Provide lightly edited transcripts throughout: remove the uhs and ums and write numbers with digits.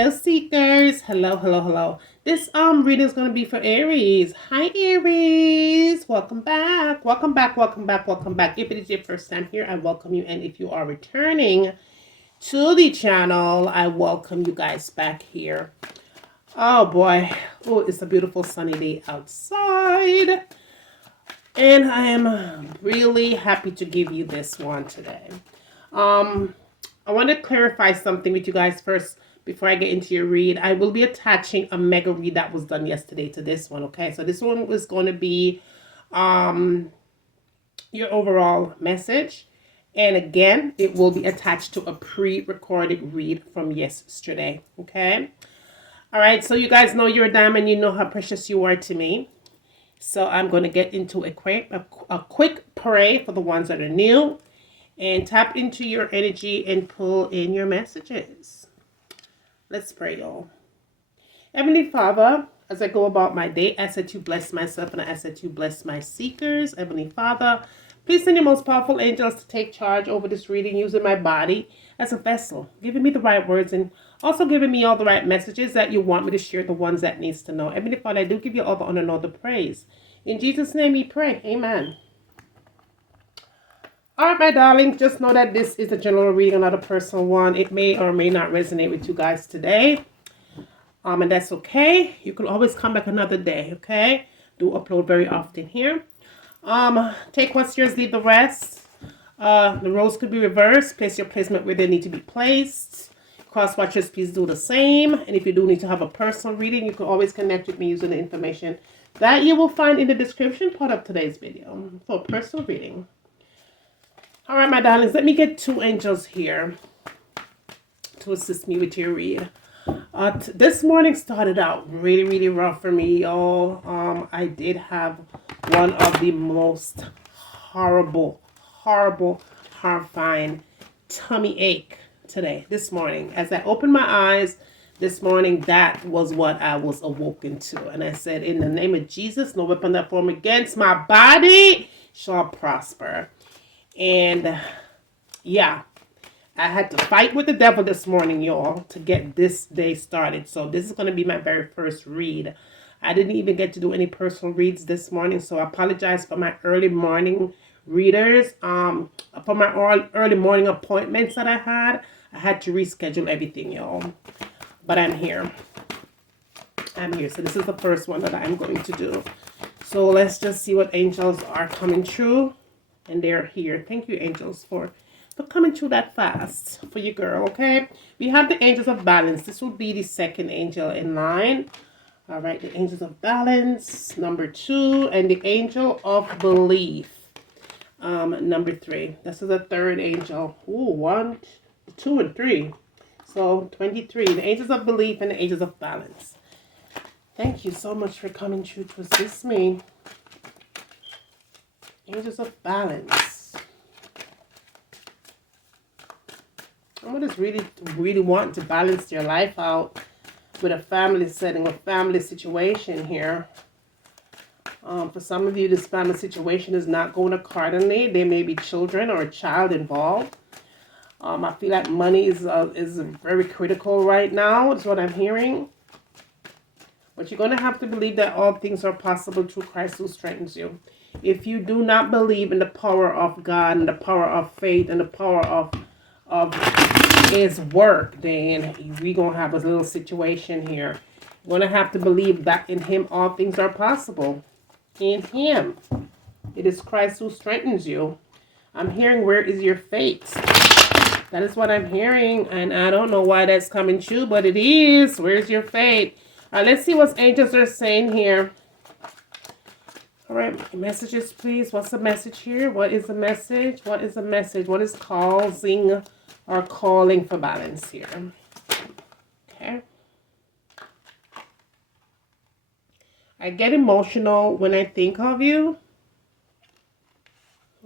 Hello, seekers. Hello, hello, hello. This reading is going to be for Aries. Hi, Aries. Welcome back. Welcome back. Welcome back. Welcome back. If it is your first time here, I welcome you. And if you are returning to the channel, I welcome you guys back here. Oh, boy. Oh, it's a beautiful sunny day outside. And I am really happy to give you this one today. I want to clarify something with you guys first before I get into your read. I will be attaching a mega read that was done yesterday to this one, okay? So this one was going to be your overall message. And again, it will be attached to a pre-recorded read from yesterday, okay? All right, so you guys know you're a diamond. You know how precious you are to me. So I'm going to get into a quick pray for the ones that are new. And tap into your energy and pull in your messages. Let's pray, y'all. Heavenly Father, as I go about my day, I said to bless myself and I said to bless my seekers. Heavenly Father, please send your most powerful angels to take charge over this reading, using my body as a vessel, giving me the right words and also giving me all the right messages that you want me to share, the ones that needs to know. Heavenly Father, I do give you all the honor and all the praise. In Jesus' name we pray. Amen. Alright, my darlings, just know that this is a general reading, not a personal one. It may or may not resonate with you guys today. And that's okay. You can always come back another day, okay? Do upload very often here. Take what's yours, leave the rest. The roles could be reversed. Place your placement where they need to be placed. Cross watchers, please do the same. And if you do need to have a personal reading, you can always connect with me using the information that you will find in the description part of today's video for a personal reading. All right, my darlings, let me get two angels here to assist me with your read. This morning started out really, really rough for me, y'all. I did have one of the most horrible, horrifying tummy ache this morning. As I opened my eyes this morning, that was what I was awoken to. And I said, in the name of Jesus, no weapon that form against my body shall prosper. And yeah, I had to fight with the devil this morning, y'all, to get this day started. So this is going to be my very first read. I didn't even get to do any personal reads this morning, so I apologize for my early morning readers. For my early morning appointments that I had to reschedule everything, y'all. But I'm here. So this is the first one that I'm going to do. So let's just see what angels are coming through. And they're here. Thank you, angels, for coming through that fast for you, girl, okay? We have the angels of balance. This will be the second angel in line. All right, the angels of balance, number 2, and the angel of belief, number 3. This is the third angel. Ooh, 1, 2, and 3. So 23. The angels of belief and the angels of balance. Thank you so much for coming through to assist me. Angels of balance. Someone is really wanting to balance their life out with a family setting, a family situation here. For some of you, this family situation is not going accordingly. There may be children or a child involved. I feel like money is very critical right now. That's what I'm hearing. But you're going to have to believe that all things are possible through Christ who strengthens you. If you do not believe in the power of God and the power of faith and the power of His work, then we're going to have a little situation here. You're going to have to believe that in Him all things are possible. In Him. It is Christ who strengthens you. I'm hearing, where is your faith? That is what I'm hearing. And I don't know why that's coming true, but it is. Where's your faith? All right, let's see what angels are saying here. All right, messages, please. What's the message here? What is the message? What is the message? What is causing or calling for balance here? Okay. I get emotional when I think of you.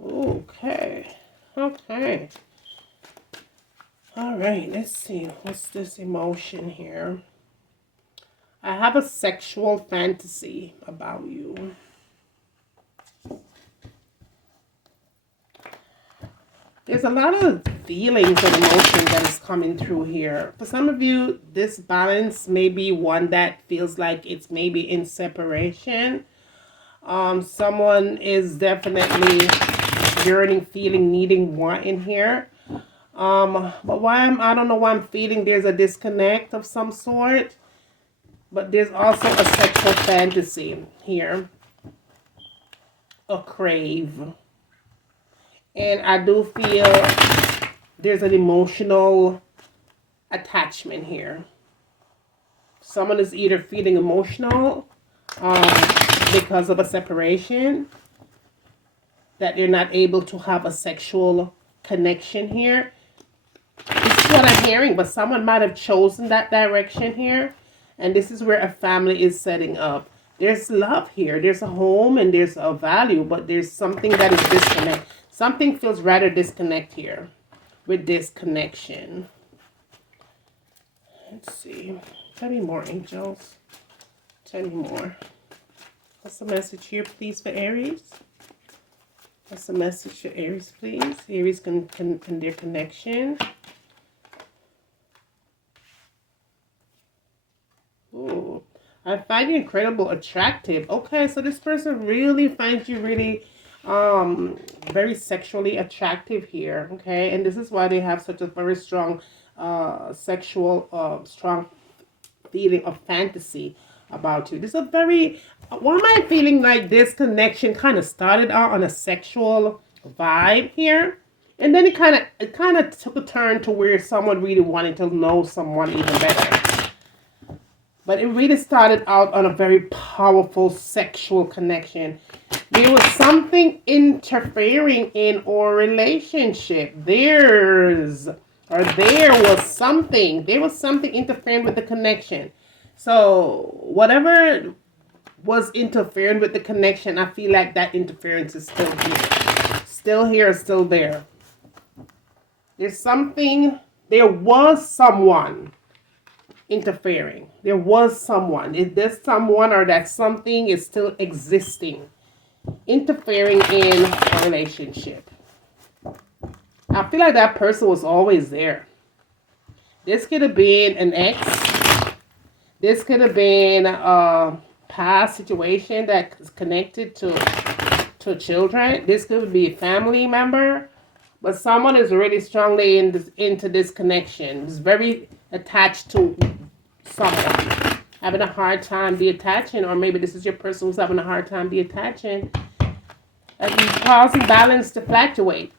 Okay. Okay. All right, let's see. What's this emotion here? I have a sexual fantasy about you. There's a lot of feelings and emotions that is coming through here. For some of you, this balance may be one that feels like it's maybe in separation. Someone is definitely yearning, feeling, needing, wanting here. But I don't know why I'm feeling there's a disconnect of some sort. But there's also a sexual fantasy here. A crave. And I do feel there's an emotional attachment here. Someone is either feeling emotional because of a separation, that they're not able to have a sexual connection here. This is what I'm hearing, but someone might have chosen that direction here. And this is where a family is setting up. There's love here. There's a home and there's a value, but there's something that is disconnect. Something feels rather disconnect here with this connection. Let's see. Tell me more, angels. Tell me more. What's the message here, please, for Aries? What's the message for Aries, please? Aries can their connection. Ooh, I find you incredible, attractive. Okay, so this person really finds you really very sexually attractive here. Okay, and this is why they have such a very strong strong feeling of fantasy about you. This is a very, why am I feeling like this connection kind of started out on a sexual vibe here, and then it kind of took a turn to where someone really wanted to know someone even better. But it really started out on a very powerful sexual connection. There was something interfering in our relationship. There was something interfering with the connection. So whatever was interfering with the connection, I feel like that interference is still here. Still here, still there. There was someone interfering. There was someone. Is this someone or that something is still existing, interfering in a relationship? I feel like that person was always there. This could have been an ex. This could have been a past situation that is connected to children. This could be a family member. But someone is really strongly into this connection. It's very attached to someone. Having a hard time detaching, or maybe this is your person who's having a hard time detaching. And causing balance to fluctuate.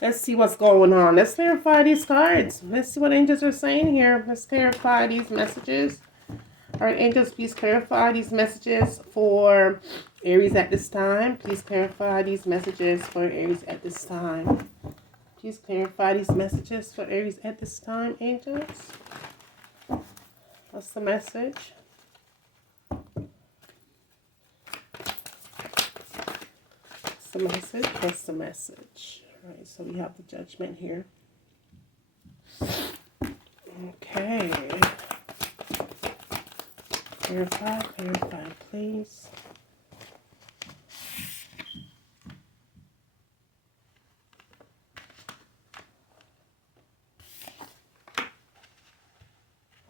Let's see what's going on. Let's clarify these cards. Let's see what angels are saying here. Let's clarify these messages. All right, angels, please clarify these messages for Aries at this time. Please clarify these messages for Aries at this time. Please clarify these messages for Aries at this time, angels. What's the message? What's the message? What's the message? All right, so we have the Judgment here. Okay. Clarify, please.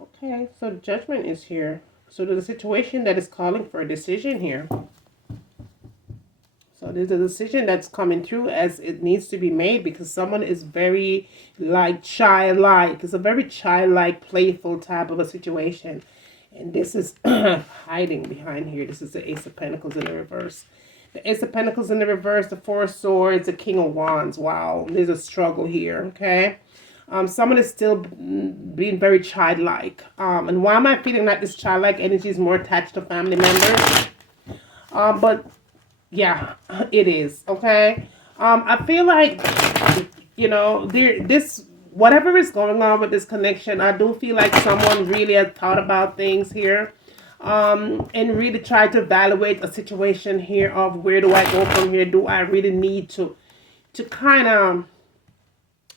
Okay, so Judgment is here. So there's a situation that is calling for a decision here. So there's a decision that's coming through as it needs to be made because someone is very like childlike. It's a very childlike, playful type of a situation. And this is hiding behind here. This is the Ace of Pentacles in the reverse. The Ace of Pentacles in the reverse, the Four of Swords, the King of Wands. Wow, there's a struggle here, okay? Someone is still being very childlike. And why am I feeling like this childlike energy is more attached to family members? But yeah, it is, okay? I feel like, you know, whatever is going on with this connection, I do feel like someone really has thought about things here. And really tried to evaluate a situation here of where do I go from here? Do I really need to kind of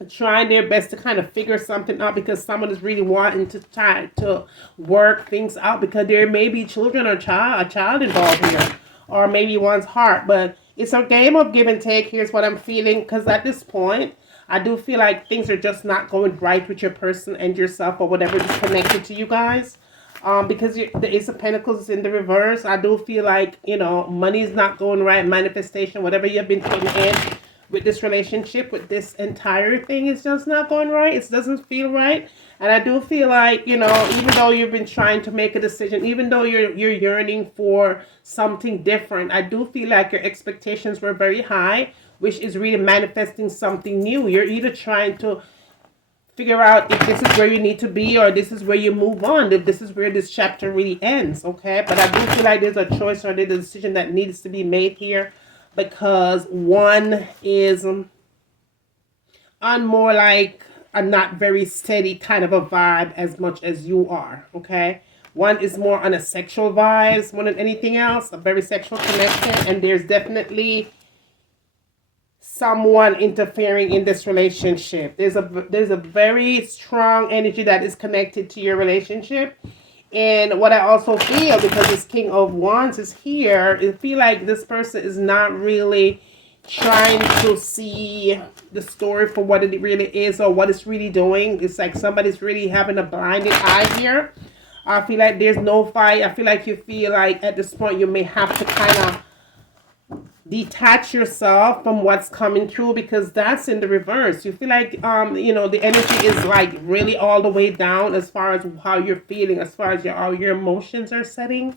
try their best to kind of figure something out because someone is really wanting to try to work things out because there may be children or a child involved here, or maybe one's heart. But It's a game of give and take. Here's what I'm feeling, because at this point, I do feel like things are just not going right with your person and yourself or whatever is connected to you guys. Because the Ace of Pentacles is in the reverse. I do feel like, money is not going right. Manifestation, whatever you've been putting in with this relationship, with this entire thing, is just not going right. It doesn't feel right. And I do feel like, even though you've been trying to make a decision, even though you're yearning for something different, I do feel like your expectations were very high, which is really manifesting something new. You're either trying to figure out if this is where you need to be, or this is where you move on, if this is where this chapter really ends, okay? But I do feel like there's a choice or there's a decision that needs to be made here, because one is on more like a not very steady kind of a vibe as much as you are, okay? One is more on a sexual vibes more than anything else, a very sexual connection, and there's definitely someone interfering in this relationship. There's a very strong energy that is connected to your relationship. And what I also feel, because this King of Wands is here, I feel like this person is not really trying to see the story for what it really is or what it's really doing. It's like somebody's really having a blinded eye here. I feel like there's no fight. I feel like you feel like at this point you may have to kind of detach yourself from what's coming through, because that's in the reverse. You feel like the energy is like really all the way down as far as how you're feeling, as far as all your emotions are setting.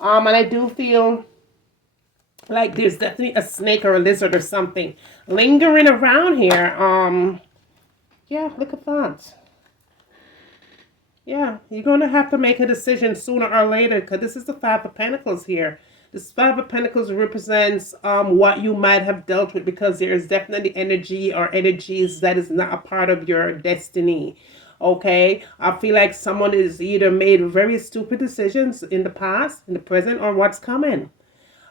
And I do feel like there's definitely a snake or a lizard or something lingering around here. Yeah, look at that. Yeah, you're going to have to make a decision sooner or later, because this is the Five of Pentacles here. This Five of Pentacles represents what you might have dealt with, because there is definitely energy or energies that is not a part of your destiny. Okay, I feel like someone is either made very stupid decisions in the past, in the present, or what's coming.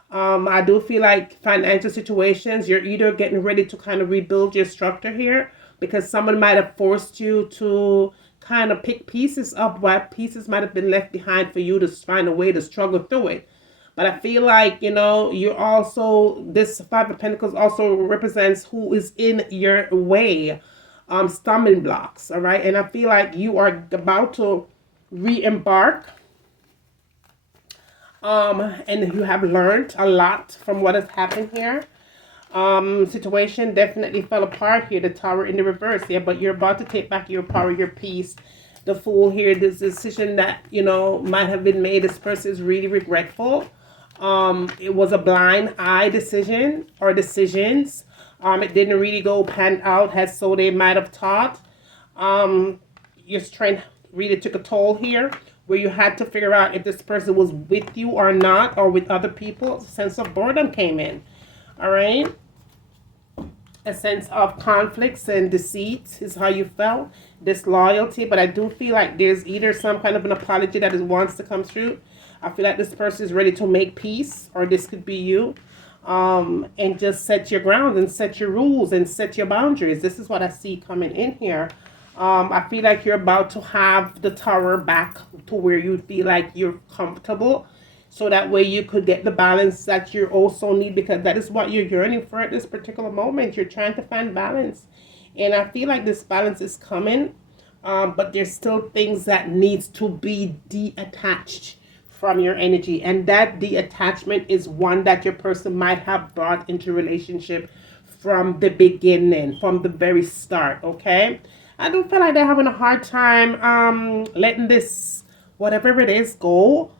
I do feel like financial situations, you're either getting ready to kind of rebuild your structure here, because someone might have forced you to kind of pick pieces up, what pieces might have been left behind for you to find a way to struggle through it. But I feel like, you're also, this Five of Pentacles also represents who is in your way, stumbling blocks, all right? And I feel like you are about to re-embark, and you have learned a lot from what has happened here. Situation definitely fell apart here, the Tower in the reverse here, but you're about to take back your power, your peace. The Fool here, this decision that, might have been made, this person is really regretful. It was a blind eye decision or decisions. It didn't really go pan out as so they might have thought. Your strength really took a toll here, where you had to figure out if this person was with you or not, or with other people. A sense of boredom came in. All right. A sense of conflicts and deceit is how you felt. Disloyalty. But I do feel like there's either some kind of an apology that wants to come through. I feel like this person is ready to make peace, or this could be you, and just set your ground and set your rules and set your boundaries. This is what I see coming in here. I feel like you're about to have the Tower back to where you feel like you're comfortable, so that way you could get the balance that you also need, because that is what you're yearning for at this particular moment. You're trying to find balance, and I feel like this balance is coming, but there's still things that needs to be detached from your energy, and that detachment is one that your person might have brought into relationship from the beginning, from the very start. Okay, I do feel like they're having a hard time letting this whatever it is go.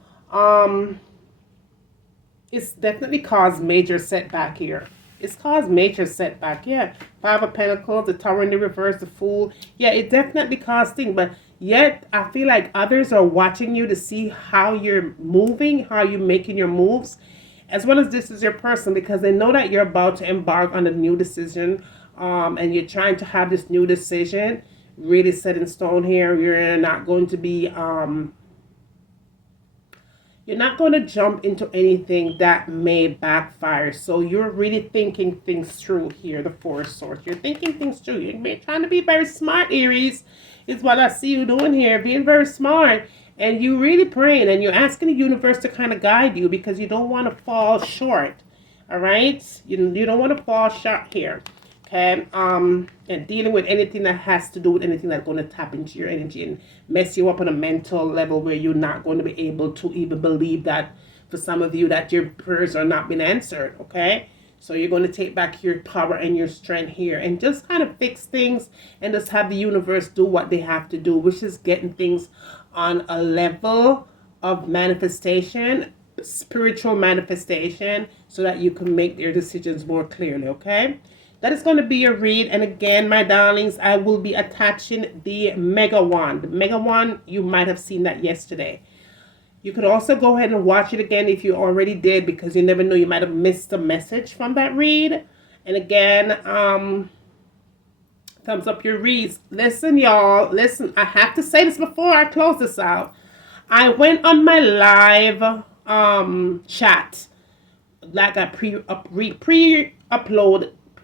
It's definitely caused major setback here. It's caused major setback. Yeah, Five of Pentacles, the Tower in the reverse, the Fool. Yeah, it definitely caused things, but yet I feel like others are watching you to see how you're moving, how you're making your moves, as well as this is your person, because they know that you're about to embark on a new decision, and you're trying to have this new decision really set in stone here. You're not going to be you're not going to jump into anything that may backfire. So you're really thinking things through here, the Four of Swords. You're thinking things through. You're trying to be very smart, Aries, is what I see you doing here. Being very smart. And you really praying, and you're asking the universe to kind of guide you, because you don't want to fall short. All right, you don't want to fall short here. Okay, and dealing with anything that has to do with anything that's going to tap into your energy and mess you up on a mental level where you're not going to be able to even believe that, for some of you, that your prayers are not being answered. Okay, so you're going to take back your power and your strength here and just kind of fix things and just have the universe do what they have to do, which is getting things on a level of manifestation, spiritual manifestation, so that you can make their decisions more clearly. Okay, that is going to be your read. And again, my darlings, I will be attaching the mega wand. The mega wand, you might have seen that yesterday. You could also go ahead and watch it again if you already did, because you never know, you might have missed a message from that read. And again, thumbs up your reads. Listen, y'all, listen, I have to say this before I close this out. I went on my live chat, like I pre-upload,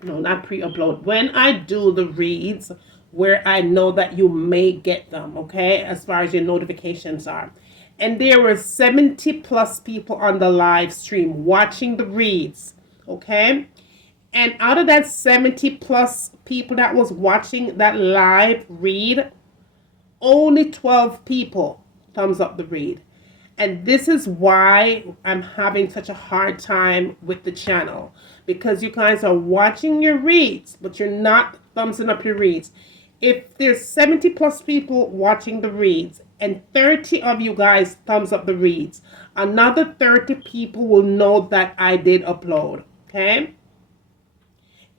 no, not pre-upload, when I do the reads where I know that you may get them, okay, as far as your notifications are. And there were 70 plus people on the live stream watching the reads, okay? And out of that 70 plus people that was watching that live read, only 12 people thumbs up the read. And this is why I'm having such a hard time with the channel, because you guys are watching your reads, but you're not thumbsing up your reads. If there's 70 plus people watching the reads and 30 of you guys thumbs up the reads, another 30 people will know that I did upload, okay?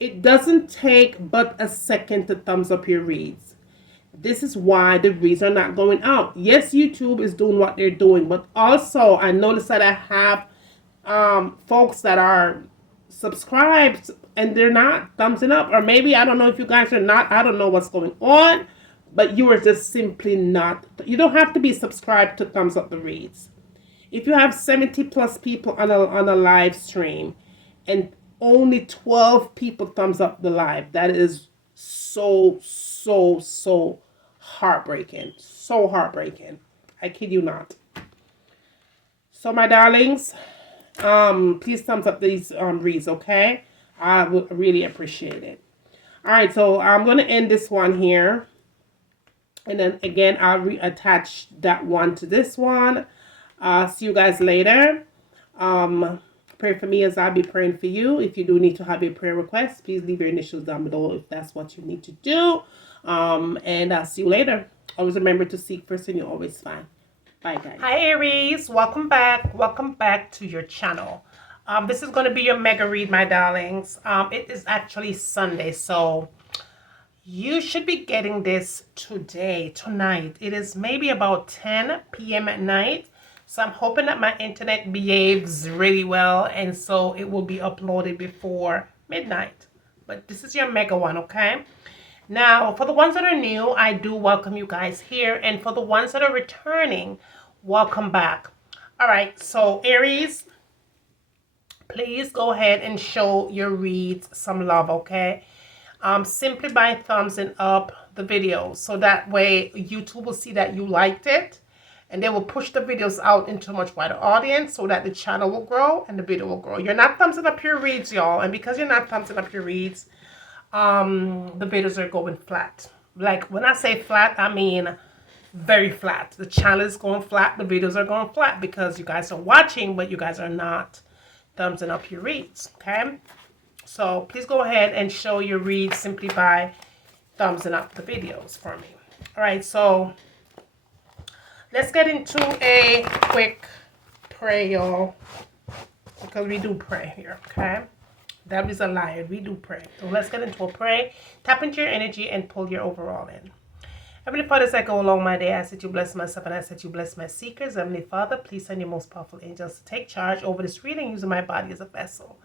It doesn't take but a second to thumbs up your reads. This is why the reads are not going out. Yes, YouTube is doing what they're doing, but also I noticed that I have folks that are subscribed and they're not thumbsing up. Or maybe, I don't know if you guys are not, I don't know what's going on, but you are just simply not. You don't have to be subscribed to thumbs up the reads. If you have 70 plus people on a live stream and only 12 people thumbs up the live, that is so heartbreaking. So heartbreaking. I kid you not. So my darlings, please thumbs up these reads, okay? I would really appreciate it. All right, so I'm going to end this one here. And then again, I'll reattach that one to this one. See you guys later. Pray for me as I'll be praying for you. If you do need to have a prayer request, please leave your initials down below if that's what you need to do. And I'll see you later. Always remember to seek first and you're always fine. Bye, guys. Hi, Aries. Welcome back. Welcome back to your channel. This is going to be your mega read, my darlings. It is actually Sunday, so you should be getting this tonight. It is maybe about 10 p.m. at night. So I'm hoping that my internet behaves really well, and so it will be uploaded before midnight. But this is your mega one, okay? Now, for the ones that are new, I do welcome you guys here. And for the ones that are returning, welcome back. All right, so Aries, please go ahead and show your reads some love, okay? Simply by thumbsing up the video. So that way YouTube will see that you liked it. And they will push the videos out into a much wider audience so that the channel will grow and the video will grow. You're not thumbsing up your reads, y'all. And because you're not thumbsing up your reads, the videos are going flat. Like, when I say flat, I mean very flat. The channel is going flat. The videos are going flat because you guys are watching, but you guys are not thumbsing up your reads, okay? So please go ahead and show your reads simply by thumbsing up the videos for me. All right, so let's get into a quick pray, y'all, because we do pray here, okay? That is a liar. We do pray. So let's get into a pray. Tap into your energy and pull your overall in. Heavenly Father, as I go along my day, I ask that you bless myself and I ask that you bless my seekers. Heavenly Father, please send your most powerful angels to take charge over this reading, using my body as a vessel,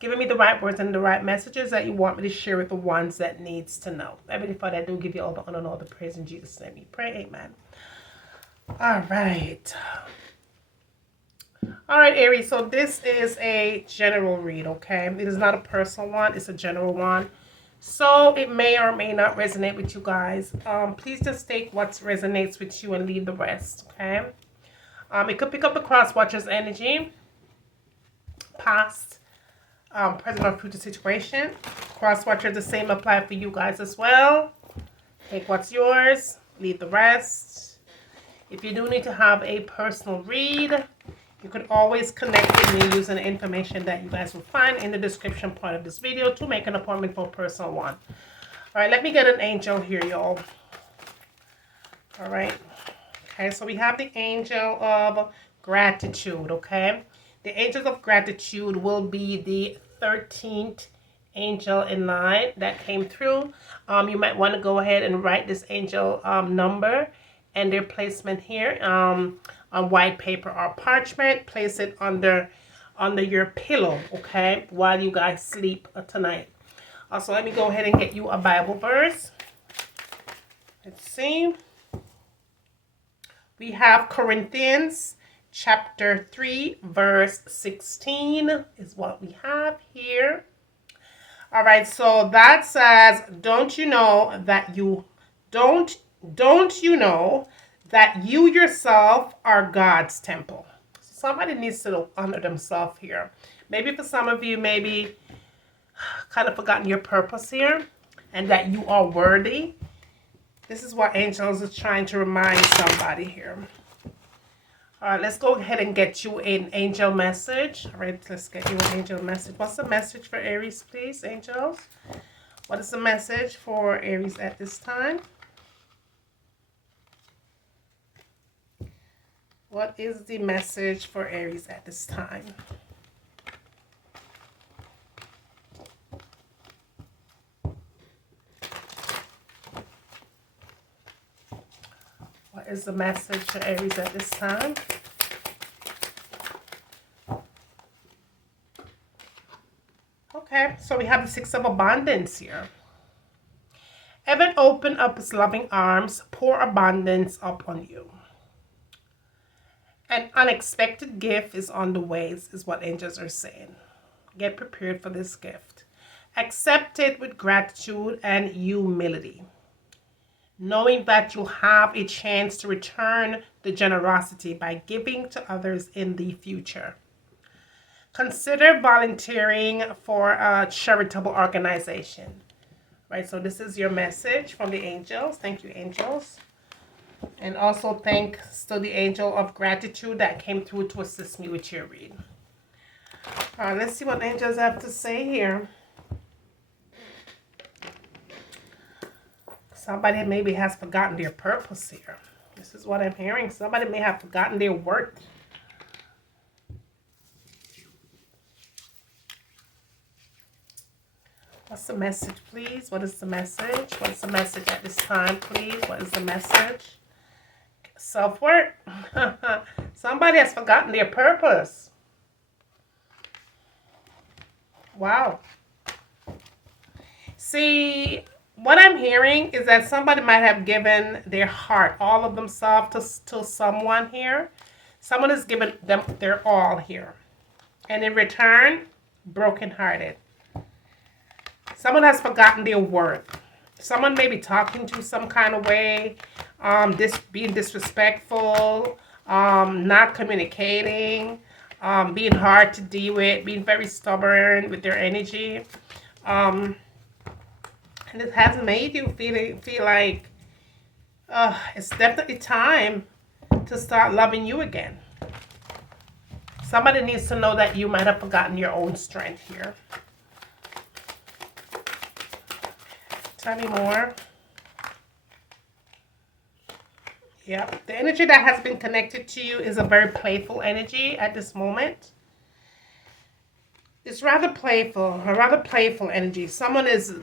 giving me the right words and the right messages that you want me to share with the ones that needs to know. Heavenly Father, I do give you all the honor and all the praise in Jesus' name. We pray, amen. All right. All right, Aries. So this is a general read, okay? It is not a personal one. It's a general one. So it may or may not resonate with you guys. Please just take what resonates with you and leave the rest, okay? It could pick up the cross watcher's energy, past, present or future situation. Cross watchers, the same apply for you guys as well. Take what's yours, leave the rest. If you do need to have a personal read, you can always connect with me using the information that you guys will find in the description part of this video to make an appointment for a personal one. All right, let me get an angel here, y'all. All right. Okay, so we have the angel of gratitude, okay? The angels of gratitude will be the 13th angel in line that came through. You might want to go ahead and write this angel number and their placement here on white paper or parchment. Place it under your pillow, okay, while you guys sleep tonight. Also, let me go ahead and get you a Bible verse. Let's see. We have Corinthians chapter 3, verse 16 is what we have here. All right, so that says, don't you know that you yourself are God's temple? Somebody needs to honor themselves here. Maybe for some of you, maybe kind of forgotten your purpose here and that you are worthy. This is what angels are trying to remind somebody here. All right, let's go ahead and get you an angel message. All right, let's get you an angel message. What's the message for Aries, please, angels? What is the message for Aries at this time? What is the message for Aries at this time? What is the message for Aries at this time? Okay, so we have the Six of Abundance here. Heaven open up its loving arms, pour abundance upon you. An unexpected gift is on the way, is what angels are saying. Get prepared for this gift. Accept it with gratitude and humility, knowing that you have a chance to return the generosity by giving to others in the future. Consider volunteering for a charitable organization. Right, so this is your message from the angels. Thank you, angels. And also thanks to the angel of gratitude that came through to assist me with your read. All right, let's see what angels have to say here. Somebody maybe has forgotten their purpose here. This is what I'm hearing. Somebody may have forgotten their worth. What's the message, please? What is the message? What is the message at this time, please? What is the message? Self-worth. Somebody has forgotten their purpose. Wow. See, what I'm hearing is that somebody might have given their heart, all of themselves to someone here. Someone has given them their all here. And in return, brokenhearted. Someone has forgotten their worth. Someone may be talking to some kind of way, being disrespectful, not communicating, being hard to deal with, being very stubborn with their energy. And it has made you feel like it's definitely time to start loving you again. Somebody needs to know that you might have forgotten your own strength here. Tell me more. Yeah, the energy that has been connected to you is a very playful energy at this moment. It's rather playful, a rather playful energy. Someone is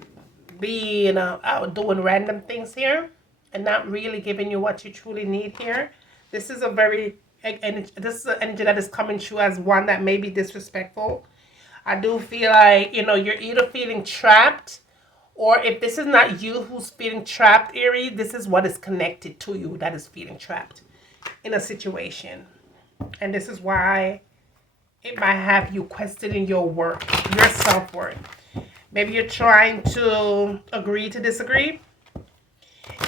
being out doing random things here and not really giving you what you truly need here. This is an energy that is coming through as one that may be disrespectful. I do feel like, you're either feeling trapped, or if this is not you who's feeling trapped, Aries, this is what is connected to you that is feeling trapped in a situation. And this is why it might have you questioning your worth, your self-worth. Maybe you're trying to agree to disagree.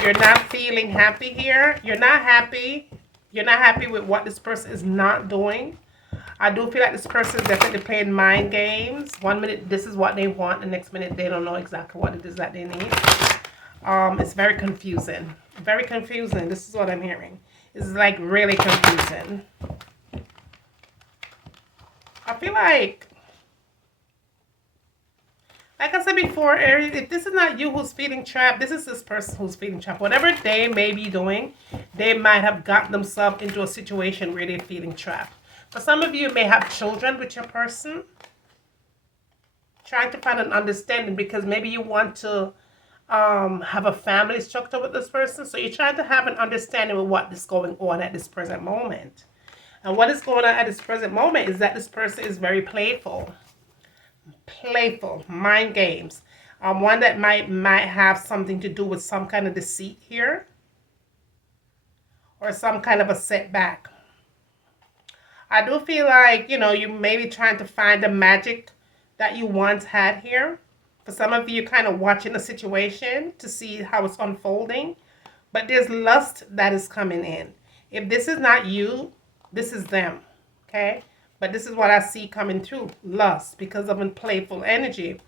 You're not feeling happy here. You're not happy. You're not happy with what this person is not doing. I do feel like this person is definitely playing mind games. 1 minute, this is what they want. The next minute, they don't know exactly what it is that they need. It's very confusing. Very confusing. This is what I'm hearing. It's like really confusing. I feel like I said before, Aries, if this is not you who's feeling trapped, this is this person who's feeling trapped. Whatever they may be doing, they might have gotten themselves into a situation where they're feeling trapped. For some of you, may have children with your person, trying to find an understanding because maybe you want to have a family structure with this person. So you're trying to have an understanding of what is going on at this present moment. And what is going on at this present moment is that this person is very playful. Playful, mind games. One that might have something to do with some kind of deceit here. Or some kind of a setback. I do feel like, you know, you may be trying to find the magic that you once had here. For some of you, you're kind of watching the situation to see how it's unfolding. But there's lust that is coming in. If this is not you, this is them. Okay? But this is what I see coming through. Lust, because of a playful energy.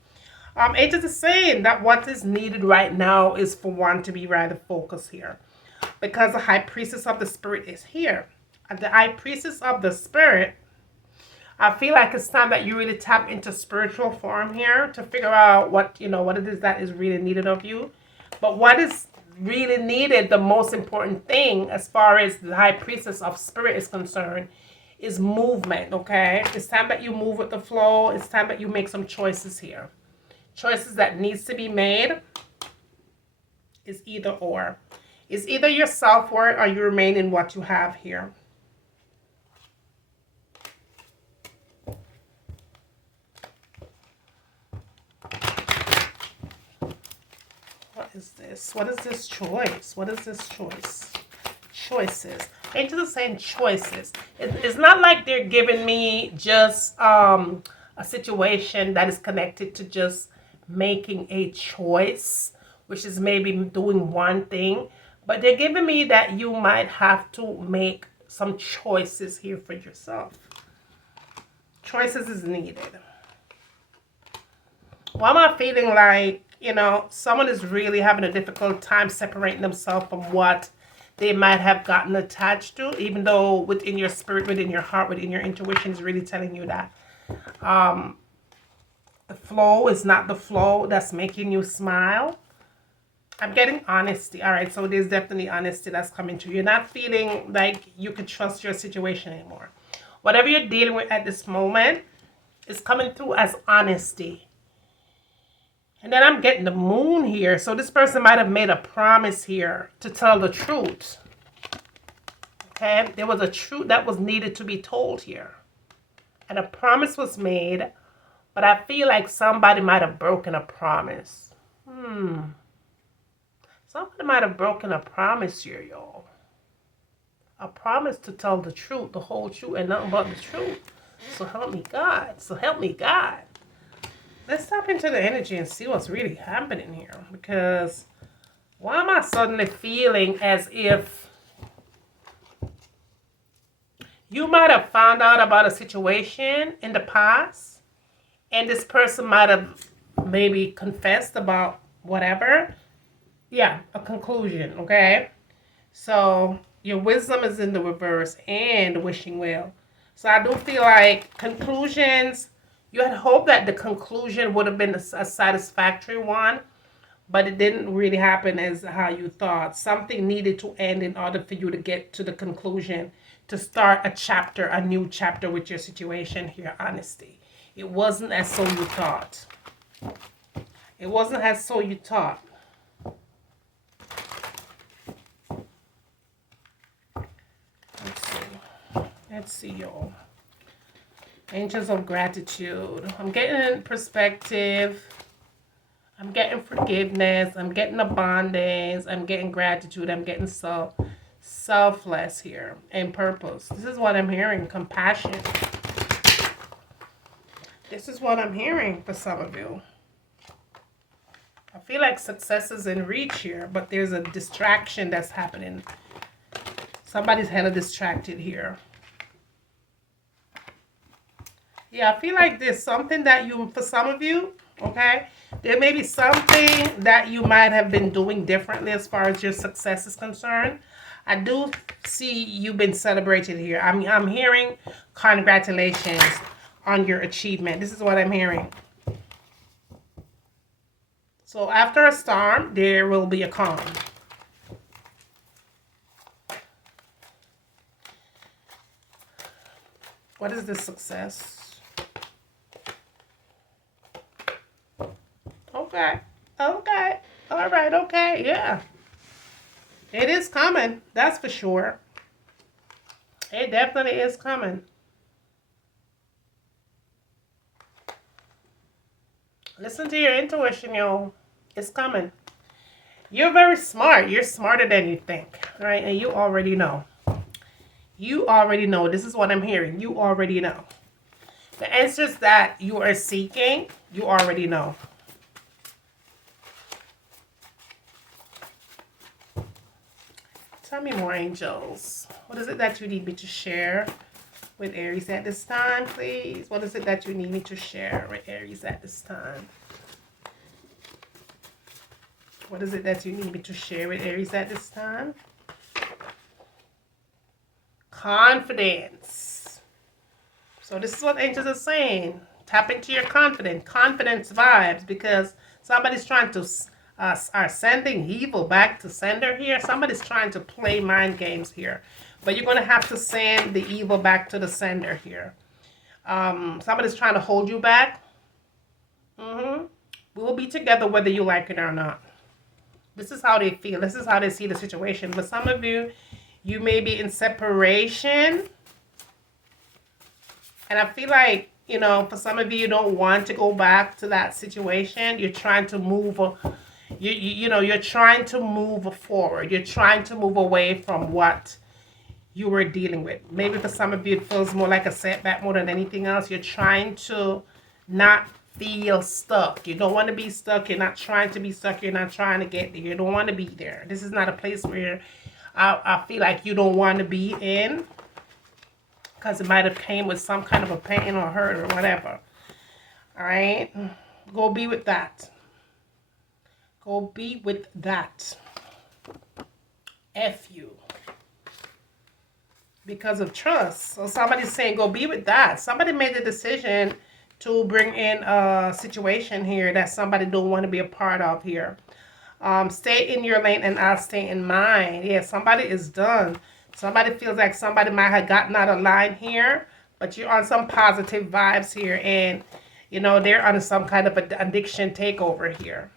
Angels is saying that what is needed right now is for one to be rather focused here. Because the High Priestess of the Spirit is here. And the High Priestess of the Spirit, I feel like it's time that you really tap into spiritual form here to figure out what, you know, what it is that is really needed of you. But what is really needed, the most important thing as far as the High Priestess of Spirit is concerned, is movement, okay? It's time that you move with the flow. It's time that you make some choices here. Choices that needs to be made is either or. It's either your self-worth or you remain in what you have here. What is this? What is this choice? What is this choice? Choices. Angels are saying choices. It's not like they're giving me just a situation that is connected to just making a choice, which is maybe doing one thing. But they're giving me that you might have to make some choices here for yourself. Choices is needed. Why am I feeling like, you know, someone is really having a difficult time separating themselves from what they might have gotten attached to, even though within your spirit, within your heart, within your intuition is really telling you that the flow is not the flow that's making you smile. I'm getting honesty. All right, so there's definitely honesty that's coming to you. You're not feeling like you could trust your situation anymore. Whatever you're dealing with at this moment is coming through as honesty. And then I'm getting the moon here. So this person might have made a promise here to tell the truth. Okay, there was a truth that was needed to be told here. And a promise was made, but I feel like somebody might have broken a promise. Somebody might have broken a promise here, y'all. A promise to tell the truth, the whole truth, and nothing but the truth. So help me God. So help me God. Let's tap into the energy and see what's really happening here. Because why am I suddenly feeling as if you might have found out about a situation in the past, and this person might have maybe confessed about whatever. Yeah, a conclusion, okay? So your wisdom is in the reverse and the wishing well. So I do feel like conclusions, you had hoped that the conclusion would have been a satisfactory one, but it didn't really happen as how you thought. Something needed to end in order for you to get to the conclusion, to start a chapter, a new chapter with your situation here, honesty. It wasn't as so you thought. It wasn't as so you thought. Let's see, y'all. Angels of gratitude. I'm getting perspective. I'm getting forgiveness. I'm getting abundance. I'm getting gratitude. I'm getting selfless here and purpose. This is what I'm hearing. Compassion. This is what I'm hearing for some of you. I feel like success is in reach here, but there's a distraction that's happening. Somebody's hella distracted here. Yeah, I feel like there's something that you, for some of you, okay, there may be something that you might have been doing differently as far as your success is concerned. I do see you've been celebrated here. I'm hearing congratulations on your achievement. This is what I'm hearing. So after a storm, there will be a calm. What is this success? Okay. Okay. All right. Okay. Yeah. It is coming. That's for sure. It definitely is coming. Listen to your intuition, y'all. It's coming. You're very smart. You're smarter than you think, right? And you already know. You already know. This is what I'm hearing. You already know. The answers that you are seeking, you already know. Tell me more, angels. What is it that you need me to share with Aries at this time, please? What is it that you need me to share with Aries at this time? What is it that you need me to share with Aries at this time? Confidence. So this is what angels are saying. Tap into your confidence vibes, because somebody's trying to are sending evil back to sender here. Somebody's trying to play mind games here, but you're going to have to send the evil back to the sender here. Somebody's trying to hold you back. We will be together whether you like it or not. This is how they feel. This is how they see the situation. But some of you, you may be in separation. And I feel like, you know, for some of you, you don't want to go back to that situation. You're trying to move, you're trying to move forward. You're trying to move away from what you were dealing with. Maybe for some of you, it feels more like a setback more than anything else. You're trying to not feel stuck. You don't want to be stuck. You're not trying to be stuck. You're not trying to get there. You don't want to be there. This is not a place where I feel like you don't want to be in, because it might have came with some kind of a pain or hurt or whatever. All right? Go be with that. Go be with that. F you. Because of trust. So somebody's saying go be with that. Somebody made the decision to bring in a situation here that somebody don't want to be a part of here. Stay in your lane and I'll stay in mine. Yeah, somebody is done. Somebody feels like somebody might have gotten out of line here, but you're on some positive vibes here, and you know they're on some kind of an addiction takeover here.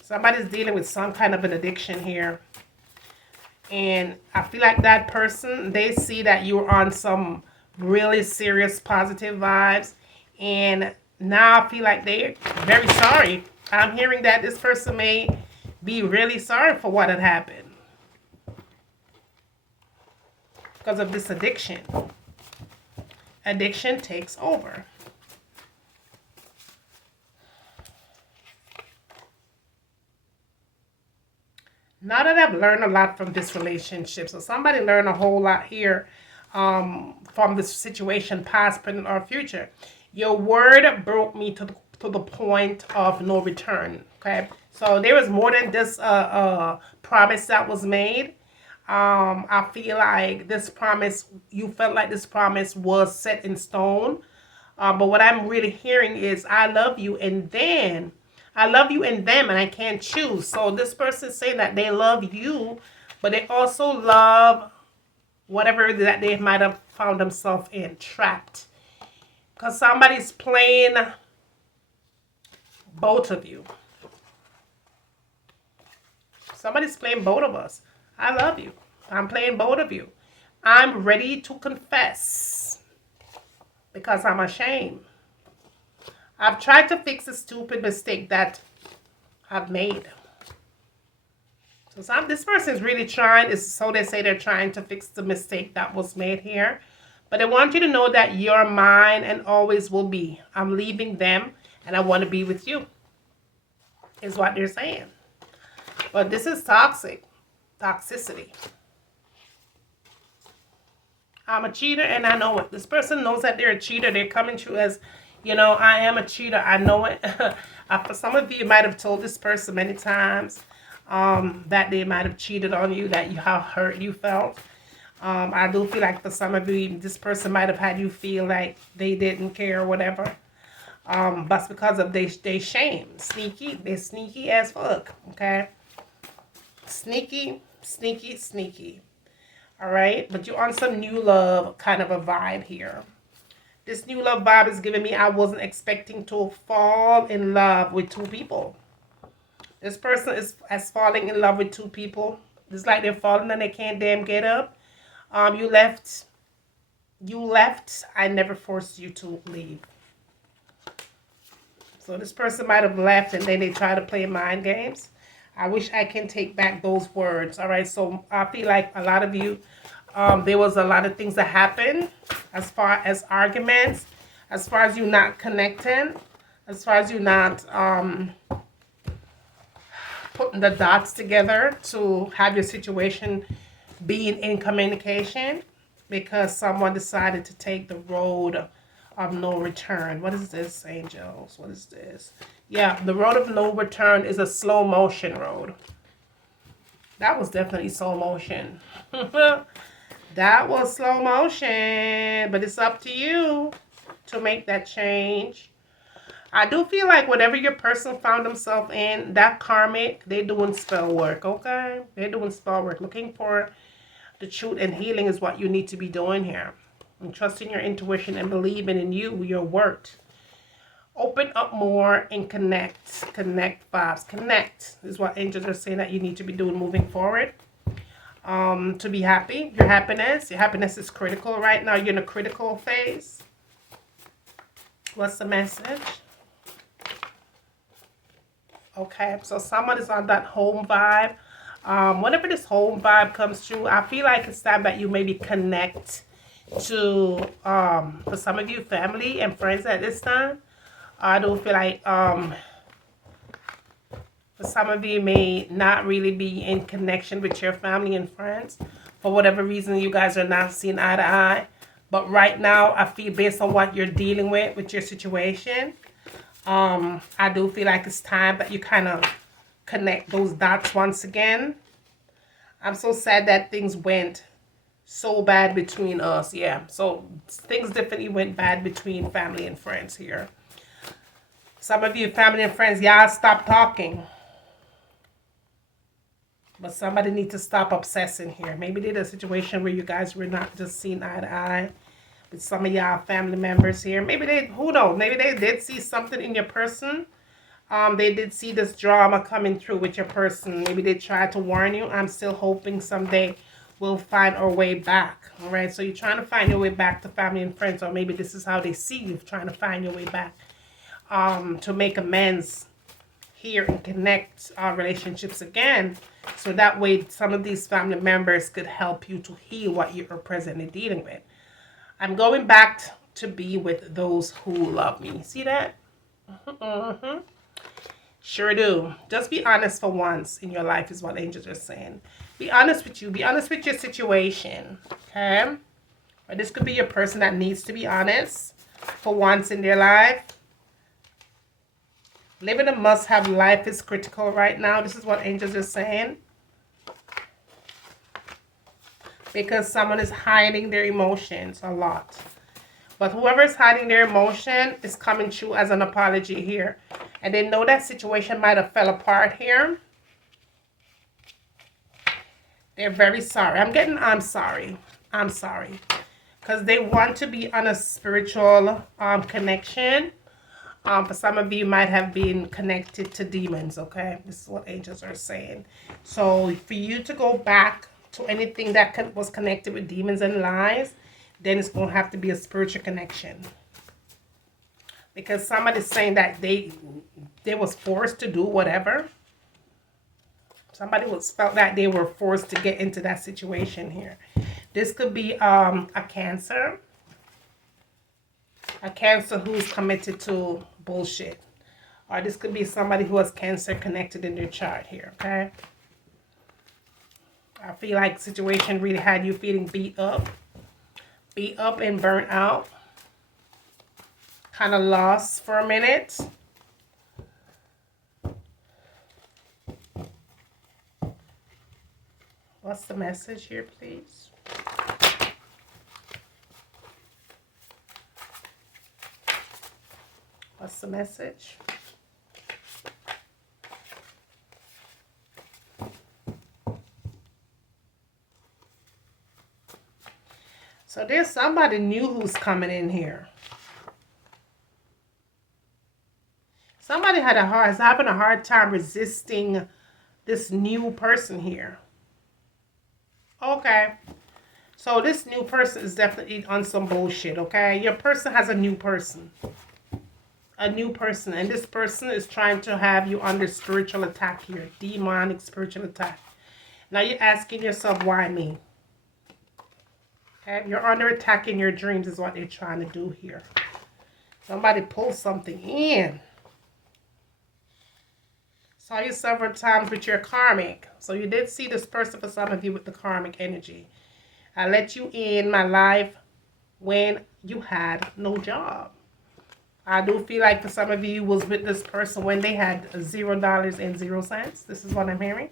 Somebody's dealing with some kind of an addiction here. And I feel like that person, they see that you're on some really serious positive vibes. And now I feel like they're very sorry. I'm hearing that this person may be really sorry for what had happened, because of this addiction. Addiction takes over. Now that I've learned a lot from this relationship, so somebody learned a whole lot here from this situation, past, present, or future. Your word broke me to the point of no return. Okay, so there was more than this promise that was made. I feel like this promise, you felt like this promise was set in stone. But what I'm really hearing is, I love you, and then I love you and them, and I can't choose. So this person is saying that they love you, but they also love whatever that they might have found themselves in, trapped. Because somebody's playing both of you. Somebody's playing both of us. I love you. I'm playing both of you. I'm ready to confess because I'm ashamed. I've tried to fix a stupid mistake that I've made. So this person is really trying, so they say they're trying to fix the mistake that was made here. But I want you to know that you're mine and always will be. I'm leaving them and I want to be with you, is what they're saying. But this is toxic. Toxicity. I'm a cheater and I know it. This person knows that they're a cheater. They're coming to you as, you know, I am a cheater. I know it. For some of you might have told this person many times that they might have cheated on you, that you how hurt you felt. I do feel like for some of you, this person might have had you feel like they didn't care or whatever. But it's because of they shame. Sneaky. They're sneaky as fuck. Okay? Sneaky, sneaky, sneaky. Alright? But you're on some new love kind of a vibe here. This new love vibe is giving me I wasn't expecting to fall in love with two people. This person is falling in love with two people. It's like they're falling and they can't damn get up. You left. I never forced you to leave. So this person might have left and then they try to play mind games. I wish I can take back those words. All right. So I feel like a lot of you, there was a lot of things that happened as far as arguments, as far as you not connecting, as far as you not putting the dots together to have your situation being in communication, because someone decided to take the road of no return. What is this, angels? What is this? Yeah, the road of no return is a slow motion road. That was definitely slow motion. That was slow motion, but it's up to you to make that change. I do feel like whatever your person found themselves in, that karmic, they're doing spell work, okay? They're doing spell work. Looking for the truth and healing is what you need to be doing here. And trusting your intuition and believing in you, your worth. Open up more and connect. Connect, vibes. Connect is what angels are saying that you need to be doing moving forward. To be happy. Your happiness is critical right now. You're in a critical phase. What's the message? Okay, so someone is on that home vibe. Whenever this home vibe comes through, I feel like it's time that you maybe connect to, for some of you, family and friends at this time. I do feel like for some of you may not really be in connection with your family and friends. For whatever reason, you guys are not seeing eye to eye. But right now, I feel based on what you're dealing with your situation, I do feel like it's time that you kind of connect those dots once again. I'm so sad that things went so bad between us. Yeah, so things definitely went bad between family and friends here. Some of you family and friends, y'all stop talking. But somebody needs to stop obsessing here. Maybe there's a situation where you guys were not just seeing eye to eye with some of y'all family members here. Maybe they, who knows, maybe they did see something in your person. They did see this drama coming through with your person. Maybe they tried to warn you. I'm still hoping someday we'll find our way back. All right, so you're trying to find your way back to family and friends, or maybe this is how they see you, trying to find your way back to make amends here and connect relationships again. So that way some of these family members could help you to heal what you are presently dealing with. I'm going back to be with those who love me. See that? Sure do. Just be honest for once in your life is what angels are saying. Be honest with you. Be honest with your situation. Okay? Or this could be your person that needs to be honest for once in their life. Living a must-have life is critical right now. This is what angels are saying. Because someone is hiding their emotions a lot. But whoever is hiding their emotion is coming through as an apology here. And they know that situation might have fell apart here. They're very sorry. I'm sorry. I'm sorry. Because they want to be on a spiritual connection. For some of you might have been connected to demons, okay? This is what angels are saying. So for you to go back to anything that was connected with demons and lies, then it's going to have to be a spiritual connection. Because somebody's saying that they was forced to do whatever. Somebody felt that they were forced to get into that situation here. This could be a Cancer. A Cancer who's committed to bullshit. Or this could be somebody who has Cancer connected in their chart here, okay? I feel like the situation really had you feeling beat up. Be up and burnt out. Kind of lost for a minute. What's the message here, please? What's the message? So there's somebody new who's coming in here. Somebody is having a hard time resisting this new person here. Okay. So this new person is definitely on some bullshit, okay? Your person has a new person. A new person. And this person is trying to have you under spiritual attack here. Demonic spiritual attack. Now you're asking yourself, why me? Okay? You're under attack in your dreams is what they're trying to do here. Somebody pull something in. Saw you several times with your karmic. So you did see this person for some of you with the karmic energy. I let you in my life when you had no job. I do feel like for some of you was with this person when they had $0.00. This is what I'm hearing.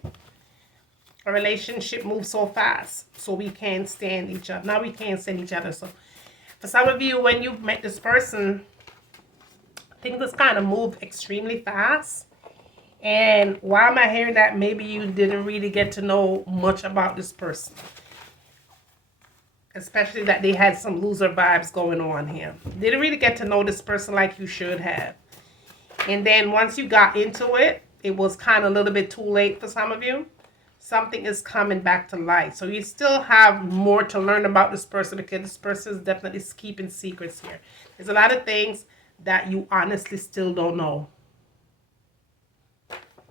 A relationship moves so fast, so we can't stand each other. Now we can't stand each other. So for some of you, when you met this person, things just kind of moved extremely fast. And why am I hearing that? Maybe you didn't really get to know much about this person. Especially that they had some loser vibes going on here. Didn't really get to know this person like you should have. And then once you got into it, it was kind of a little bit too late for some of you. Something is coming back to light. So you still have more to learn about this person because this person is definitely keeping secrets here. There's a lot of things that you honestly still don't know.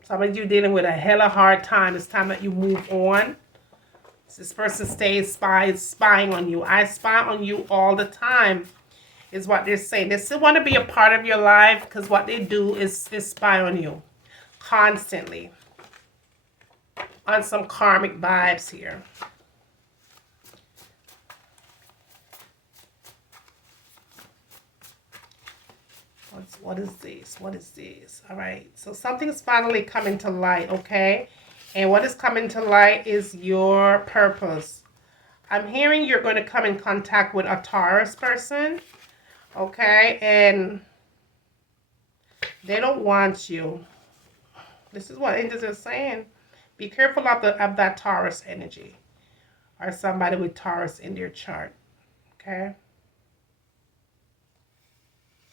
Some of you dealing with a hella hard time. It's time that you move on. This person stays spying on you. I spy on you all the time is what they're saying. They still want to be a part of your life because what they do is spy on you constantly. On some karmic vibes here. What is this? What is this? All right. So something's finally coming to light, okay? And what is coming to light is your purpose. I'm hearing you're going to come in contact with a Taurus person, okay? And they don't want you. This is what angels are saying. Be careful of that Taurus energy or somebody with Taurus in their chart, okay?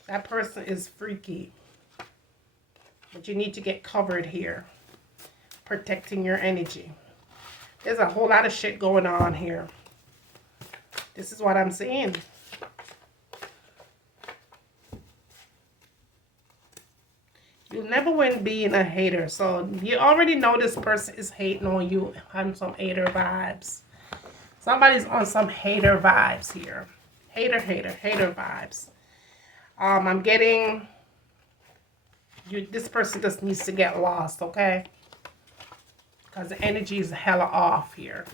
That person is freaky, but you need to get covered here, protecting your energy. There's a whole lot of shit going on here. This is what I'm seeing. You'll never win being a hater. So you already know this person is hating on you on some hater vibes. Somebody's on some hater vibes here. Hater vibes. I'm getting you. This person just needs to get lost, okay? Because the energy is hella off here.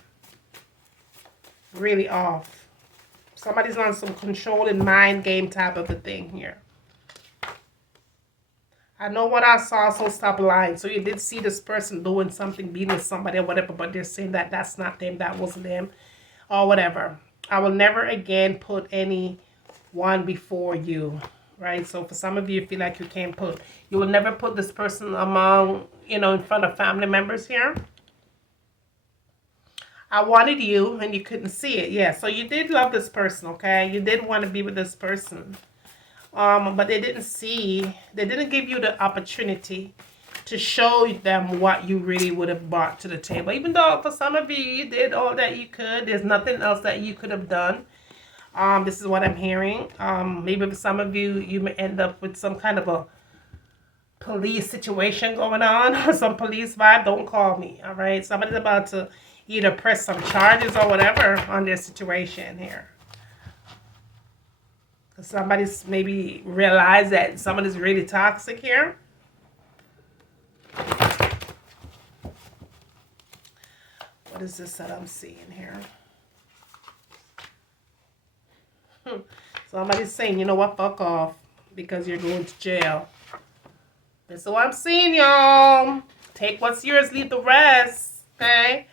Really off. Somebody's on some controlling mind game type of a thing here. I know what I saw, so stop lying. So you did see this person doing something, being with somebody or whatever, but they're saying that that's not them, that wasn't them, or whatever. I will never again put anyone before you, right? So for some of you, feel like you will never put this person among, in front of family members here. I wanted you and you couldn't see it. Yeah, so you did love this person, okay? You did want to be with this person. But they didn't give you the opportunity to show them what you really would have brought to the table. Even though for some of you, you did all that you could. There's nothing else that you could have done. This is what I'm hearing. Maybe for some of you, you may end up with some kind of a police situation going on or some police vibe. Don't call me, all right? Somebody's about to either press some charges or whatever on their situation here. Somebody's maybe realized that somebody's really toxic here. What is this that I'm seeing here? Somebody's saying, you know what, fuck off, because you're going to jail. That's what I'm seeing, y'all. Take what's yours, leave the rest. Okay?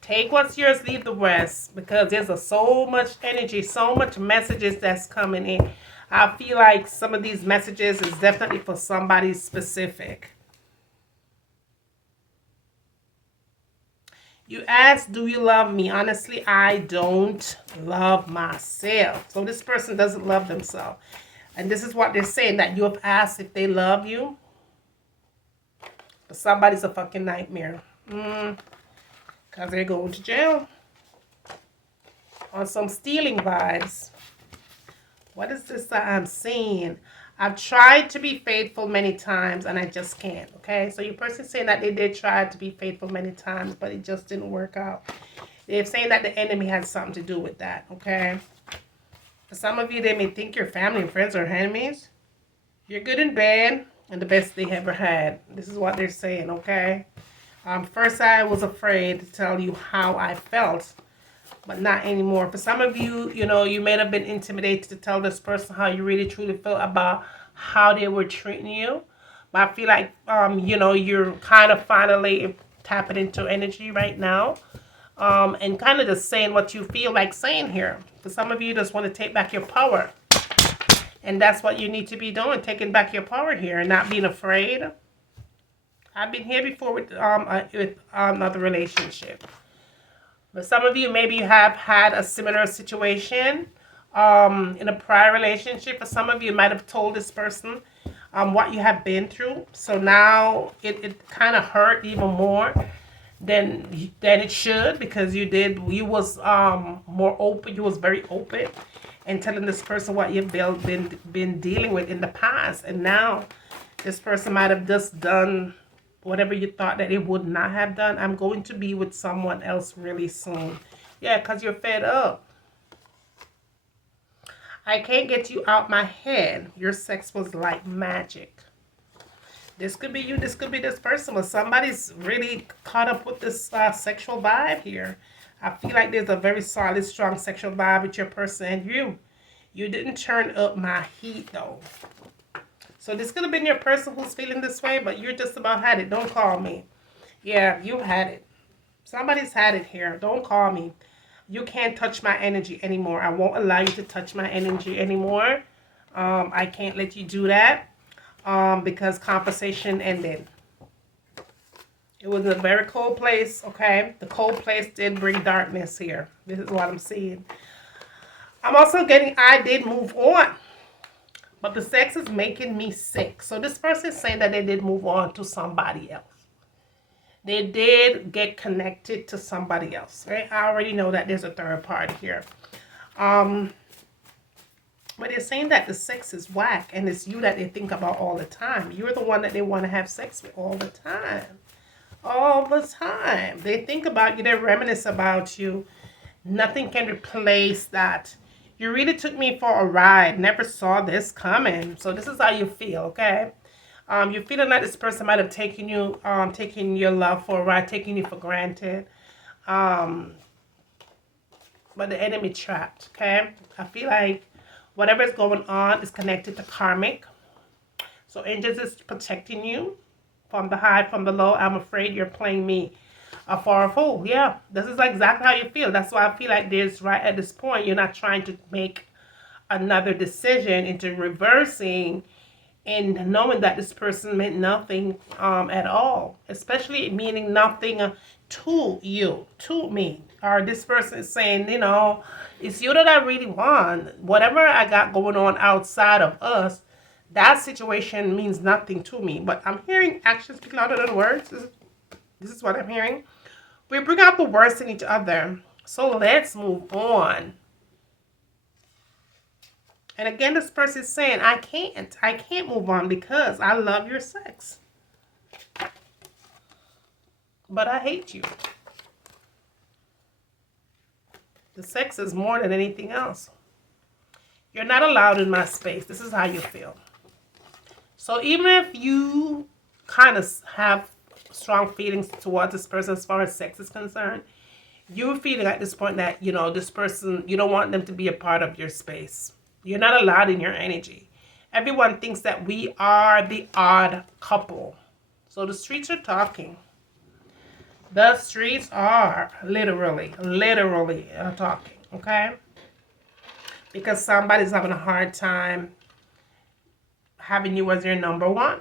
Take what's yours, leave the rest. Because there's so much energy, so much messages that's coming in. I feel like some of these messages is definitely for somebody specific. You ask, do you love me? Honestly, I don't love myself. So this person doesn't love themselves. And this is what they're saying, that you have asked if they love you. But somebody's a fucking nightmare. Because they're going to jail. On some stealing vibes. What is this that I'm seeing? I've tried to be faithful many times and I just can't, okay? So your person's saying that they did try to be faithful many times, but it just didn't work out. They're saying that the enemy had something to do with that, okay? For some of you, they may think your family and friends are enemies. You're good and bad and the best they ever had. This is what they're saying, okay? First, I was afraid to tell you how I felt, but not anymore. For some of you, you know, you may have been intimidated to tell this person how you really truly felt about how they were treating you. But I feel like, you know, you're kind of finally tapping into energy right now. And kind of just saying what you feel like saying here. For some of you, just want to take back your power. And that's what you need to be doing, taking back your power here and not being afraid. I've been here before with another relationship. But some of you, maybe you have had a similar situation in a prior relationship. For some of you, might have told this person what you have been through. So now it kind of hurt even more than it should, because you was more open. You was very open and telling this person what you've been dealing with in the past. And now this person might have just done whatever you thought that it would not have done. I'm going to be with someone else really soon. Yeah, because you're fed up. I can't get you out my head. Your sex was like magic. This could be you. This could be this person. But somebody's really caught up with this sexual vibe here. I feel like there's a very solid, strong sexual vibe with your person and you. You didn't turn up my heat, though. So this could have been your person who's feeling this way, but you're just about had it. Don't call me. Yeah, you had it. Somebody's had it here. Don't call me. You can't touch my energy anymore. I won't allow you to touch my energy anymore. I can't let you do that because conversation ended. It was a very cold place, okay? The cold place did bring darkness here. This is what I'm seeing. I'm also getting, I did move on. But the sex is making me sick. So this person is saying that they did move on to somebody else. They did get connected to somebody else, right? I already know that there's a third party here. But they're saying that the sex is whack and it's you that they think about all the time. You're the one that they want to have sex with all the time. All the time. They think about you. They reminisce about you. Nothing can replace that. You really took me for a ride. Never saw this coming. So this is how you feel, okay? You're feeling like this person might have taken you, taking your love for a ride, taking you for granted. But the enemy trapped, okay? I feel like whatever is going on is connected to karmic. So angels is protecting you from the high, from the low. I'm afraid you're playing me for a fool. Yeah, this is exactly how you feel. That's why I feel like this right at this point, you're not trying to make another decision into reversing and knowing that this person meant nothing at all, especially meaning nothing to you, to me. Or this person is saying, you know, it's you that I really want. Whatever I got going on outside of us, that situation means nothing to me. But I'm hearing actions speak louder than words. This is what I'm hearing. We bring out the worst in each other. So let's move on. And again, this person is saying, I can't move on because I love your sex. But I hate you. The sex is more than anything else. You're not allowed in my space. This is how you feel. So even if you kind of have strong feelings towards this person as far as sex is concerned, you're feeling at this point that, you know, this person, you don't want them to be a part of your space. You're not allowed in your energy. Everyone thinks that we are the odd couple. So the streets are talking. The streets are literally talking, okay? Because somebody's having a hard time having you as their number one.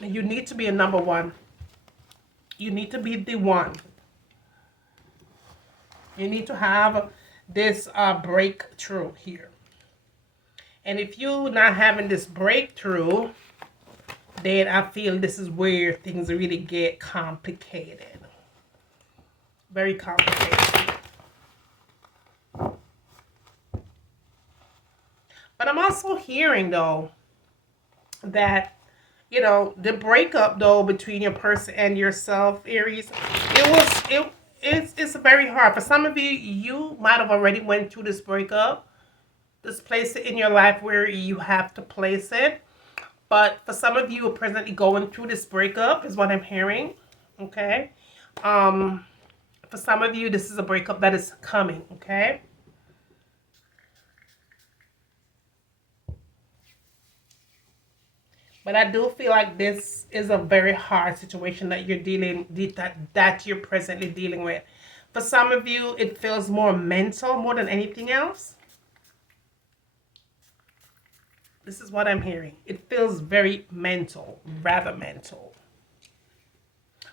You need to be a number one. You need to be the one. You need to have this breakthrough here. And if you're not having this breakthrough, then I feel this is where things really get complicated. Very complicated. But I'm also hearing, though, that, you know, the breakup, though, between your person and yourself, Aries, it's very hard. For some of you, you might have already went through this breakup. This place in your life where you have to place it. But for some of you who are presently going through this breakup is what I'm hearing. Okay. For some of you, this is a breakup that is coming. Okay. But I do feel like this is a very hard situation that you're presently dealing with. For some of you, it feels more mental more than anything else. This is what I'm hearing. It feels very mental, rather mental.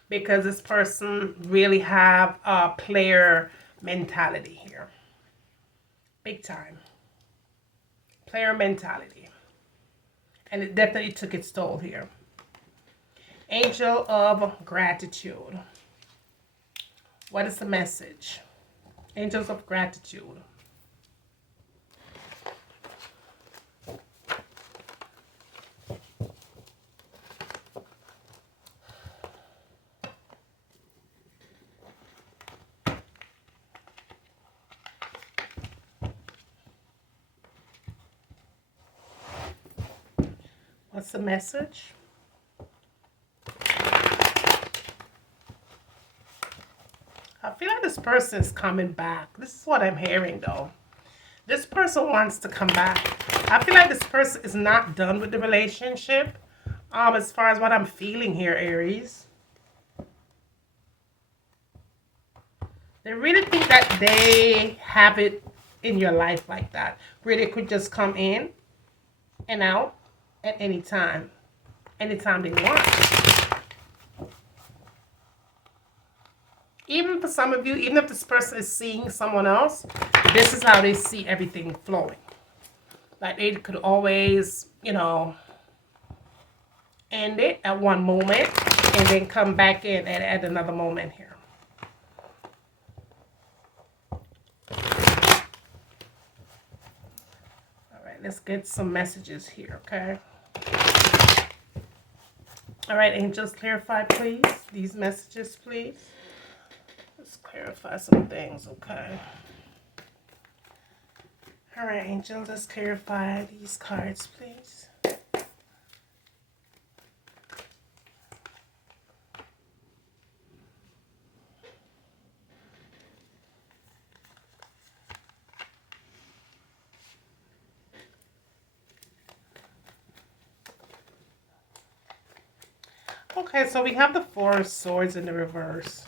Because this person really have a player mentality here. Big time. Player mentality. And it definitely took its toll here. Angel of gratitude. What is the message? Angels of gratitude. What's the message? I feel like this person is coming back. This is what I'm hearing, though. This person wants to come back. I feel like this person is not done with the relationship. As far as what I'm feeling here, Aries. They really think that they have it in your life like that. Where they could just come in and out at any time. Anytime they want. Even for some of you, even if this person is seeing someone else, this is how they see everything flowing. Like they could always, you know, end it at one moment and then come back in at another moment here. All right, let's get some messages here, okay? All right, angels, clarify, please. These messages, please. Let's clarify some things, okay? All right, angels, let's clarify these cards, please. Okay, so we have the Four of Swords in the reverse.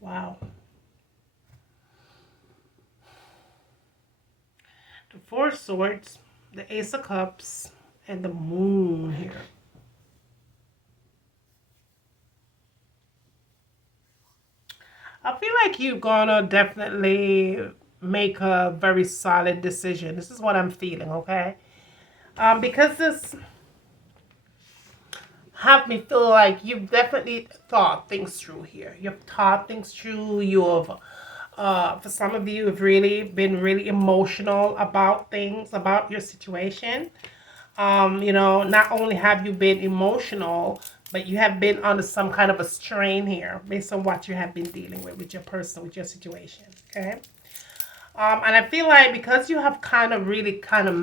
Wow. The Four of Swords, the Ace of Cups, and the Moon here. I feel like you're gonna definitely make a very solid decision. This is what I'm feeling, okay? Because this have me feel like you've definitely thought things through here. You've thought things through. You've, for some of you, have really been really emotional about things, about your situation. You know, not only have you been emotional, but you have been under some kind of a strain here based on what you have been dealing with your person, with your situation, okay? And I feel like because you have kind of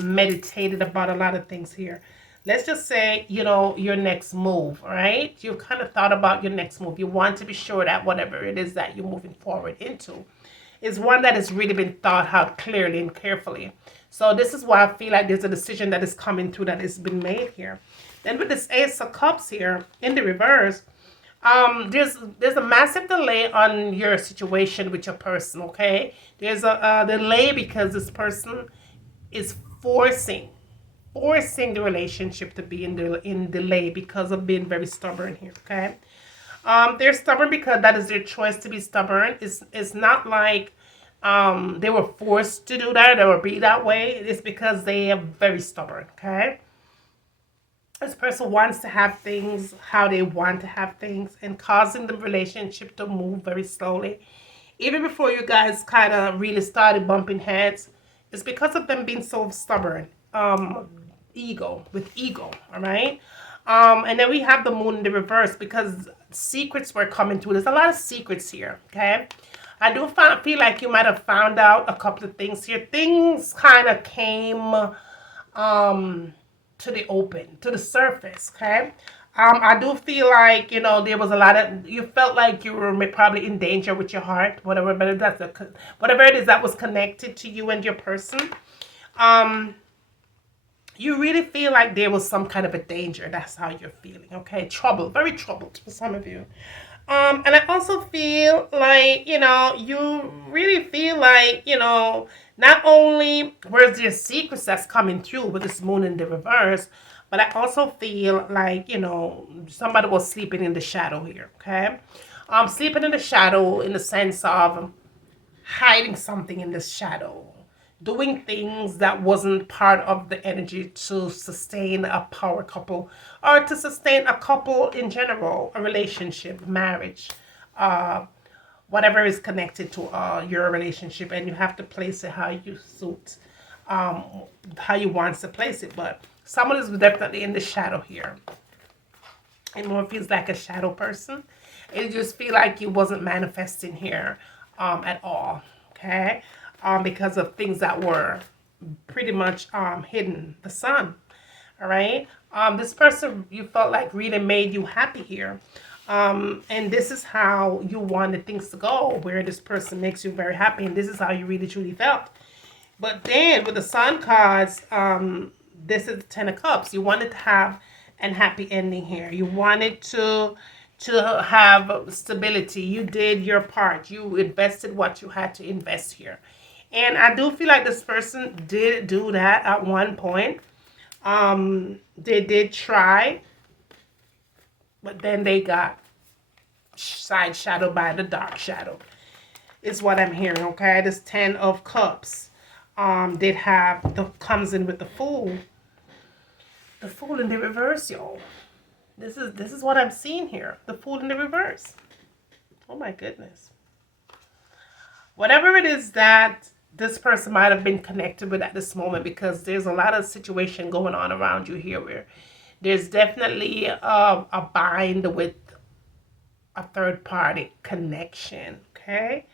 meditated about a lot of things here, let's just say, your next move, right? You've kind of thought about your next move. You want to be sure that whatever it is that you're moving forward into is one that has really been thought out clearly and carefully. So this is why I feel like there's a decision that is coming through that has been made here. Then with this Ace of Cups here in the reverse, there's a massive delay on your situation with your person. Okay, there's a delay because this person is forcing the relationship to be in delay because of being very stubborn here. Okay, they're stubborn because that is their choice to be stubborn. It's not like they were forced to do that or be that way. It's because they are very stubborn. Okay, this person wants to have things how they want to have things and causing the relationship to move very slowly. Even before you guys kind of really started bumping heads, it's because of them being so stubborn. Ego, all right? And then we have the moon in the reverse because secrets were coming through. There's a lot of secrets here, okay? I do feel like you might have found out a couple of things here. Things kind of came to the open, to the surface, okay? I do feel like, there was a lot of, you felt like you were probably in danger with your heart, whatever it is that was connected to you and your person. You really feel like there was some kind of a danger. That's how you're feeling, okay? Trouble, very troubled for some of you. And I also feel like, you really feel like, not only where's there secrets that's coming through with this moon in the reverse, but I also feel like, somebody was sleeping in the shadow here, okay? Sleeping in the shadow in the sense of hiding something in the shadow, doing things that wasn't part of the energy to sustain a power couple or to sustain a couple in general, a relationship, marriage, whatever is connected to your relationship, and you have to place it how you suit, how you want to place it. But someone is definitely in the shadow here. It more feels like a shadow person. It just feel like you wasn't manifesting here at all, okay? Because of things that were pretty much hidden. The sun, all right? This person you felt like really made you happy here. And this is how you wanted things to go, where this person makes you very happy, and this is how you really truly felt. But then with the sun cards, this is the Ten of Cups. You wanted to have an happy ending here. You wanted to have stability. You did your part. You invested what you had to invest here. And I do feel like this person did do that at one point. They did try, but then they got side shadowed by the dark shadow. Is what I'm hearing, okay? This Ten of Cups did have comes in with the Fool. The Fool in the reverse, y'all. This is what I'm seeing here. The Fool in the reverse. Oh my goodness. Whatever it is that this person might have been connected with at this moment, because there's a lot of situation going on around you here where there's definitely a bind with a third party connection, okay?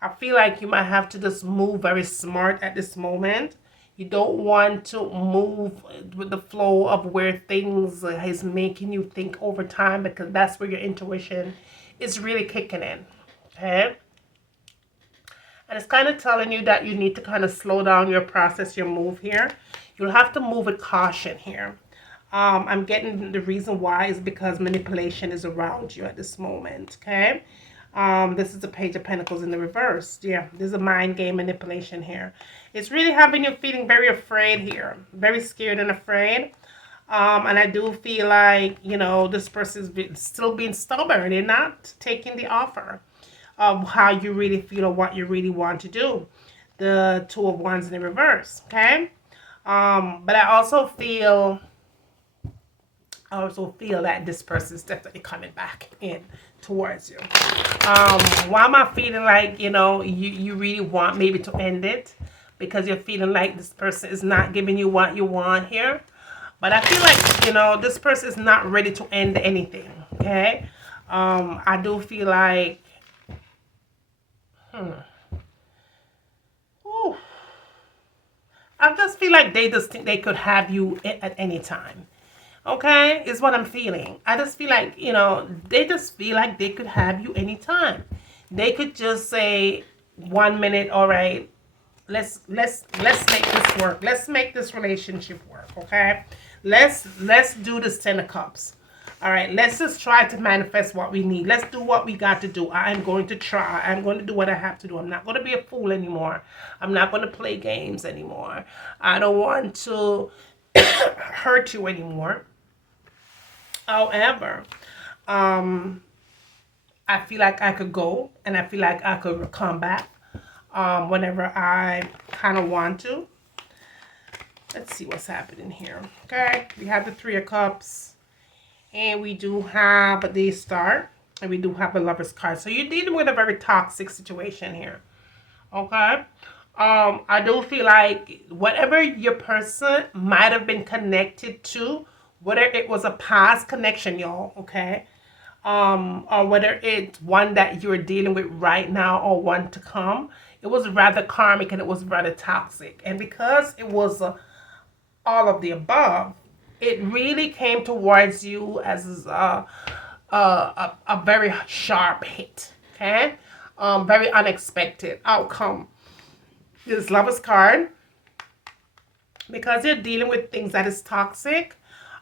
I feel like you might have to just move very smart at this moment. You don't want to move with the flow of where things is making you think over time, because that's where your intuition is really kicking in, okay? And it's kind of telling you that you need to kind of slow down your process, your move here. You'll have to move with caution here. I'm getting the reason why is because manipulation is around you at this moment, okay? This is the Page of Pentacles in the reverse. Yeah, there's a mind game manipulation here. It's really having you feeling very afraid here, very scared and afraid. And I do feel like, this person is still being stubborn. They're not taking the offer of how you really feel or what you really want to do. The Two of Wands in the reverse, okay? But I also feel that this person is definitely coming back in towards you. Why am I feeling like, you really want maybe to end it? Because you're feeling like this person is not giving you what you want here. But I feel like, this person is not ready to end anything, okay? I do feel like, I just feel like they just think they could have you at any time. Okay, is what I'm feeling. I just feel like, they just feel like they could have you anytime. They could just say 1 minute, all right, let's make this work. Let's make this relationship work, okay? Let's do this 10 of Cups. All right, let's just try to manifest what we need. Let's do what we got to do. I'm going to try. I'm going to do what I have to do. I'm not going to be a fool anymore. I'm not going to play games anymore. I don't want to hurt you anymore. However, I feel like I could go and I feel like I could come back whenever I kind of want to. Let's see what's happening here. Okay, we have the 3 of Cups. And we do have the Star. And we do have the Lover's card. So you're dealing with a very toxic situation here. Okay? I do feel like whatever your person might have been connected to, whether it was a past connection, y'all, okay? Or whether it's one that you're dealing with right now or one to come, it was rather karmic and it was rather toxic. And because it was all of the above, it really came towards you as a very sharp hit, okay? Very unexpected outcome. This Lover's card, because you're dealing with things that is toxic,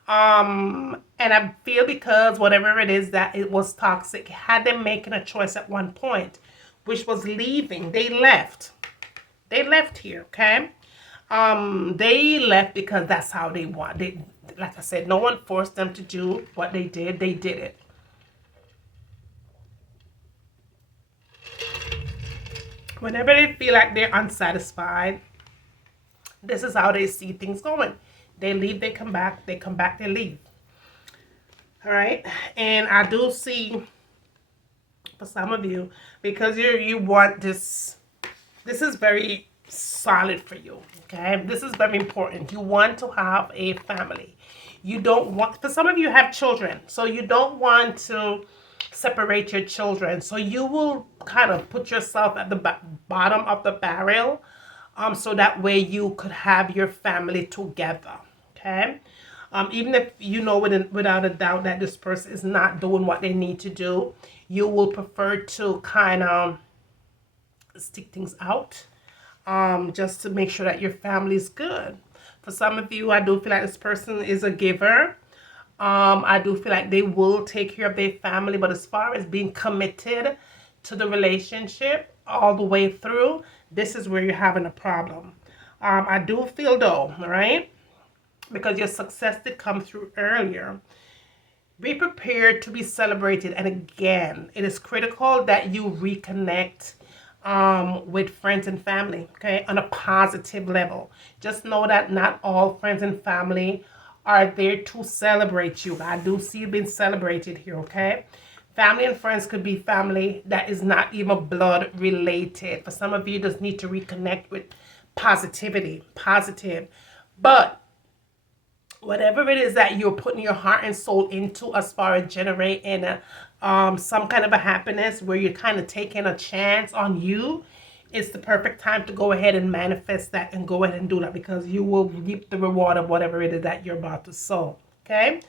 and I feel because whatever it is that it was toxic had them making a choice at one point, which was leaving. They left here, okay? They left because that's how they want. Like I said, no one forced them to do what they did. They did it. Whenever they feel like they're unsatisfied, this is how they see things going. They leave, they come back, they come back, they leave. All right? And I do see, for some of you, because you want this is very solid for you, okay? This is very important. You want to have a family. You don't want, for some of you have children, so you don't want to separate your children. So you will kind of put yourself at the bottom of the barrel, so that way you could have your family together, okay? Even if you know without a doubt that this person is not doing what they need to do, you will prefer to kind of stick things out, just to make sure that your family is good. For some of you, I do feel like this person is a giver. I do feel like they will take care of their family, but as far as being committed to the relationship all the way through, this is where you're having a problem. I do feel though, right, because your success did come through earlier, be prepared to be celebrated. And again, it is critical that you reconnect with friends and family, okay, on a positive level. Just know that not all friends and family are there to celebrate you. I do see you being celebrated here, okay? Family and friends could be family that is not even blood related. For some of you, just need to reconnect with positivity, positive. But whatever it is that you're putting your heart and soul into as far as generating some kind of a happiness where you're kind of taking a chance on you, it's the perfect time to go ahead and manifest that and go ahead and do that, because you will reap the reward of whatever it is that you're about to sow, okay?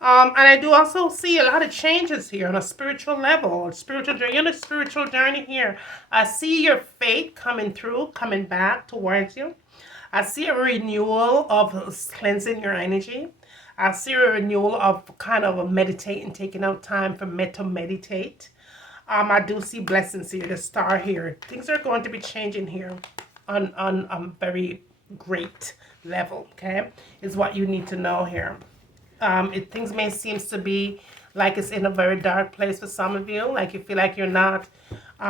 And I do also see a lot of changes here on a spiritual level, a spiritual journey. You're on a spiritual journey here. I see your faith coming through, coming back towards you. I see a renewal of cleansing your energy. I see a renewal of kind of meditating, taking out time for to meditate. I do see blessings here, the Star here. Things are going to be changing here on a very great level, okay? Is what you need to know here. Things may seem to be like it's in a very dark place for some of you, like you feel like you're not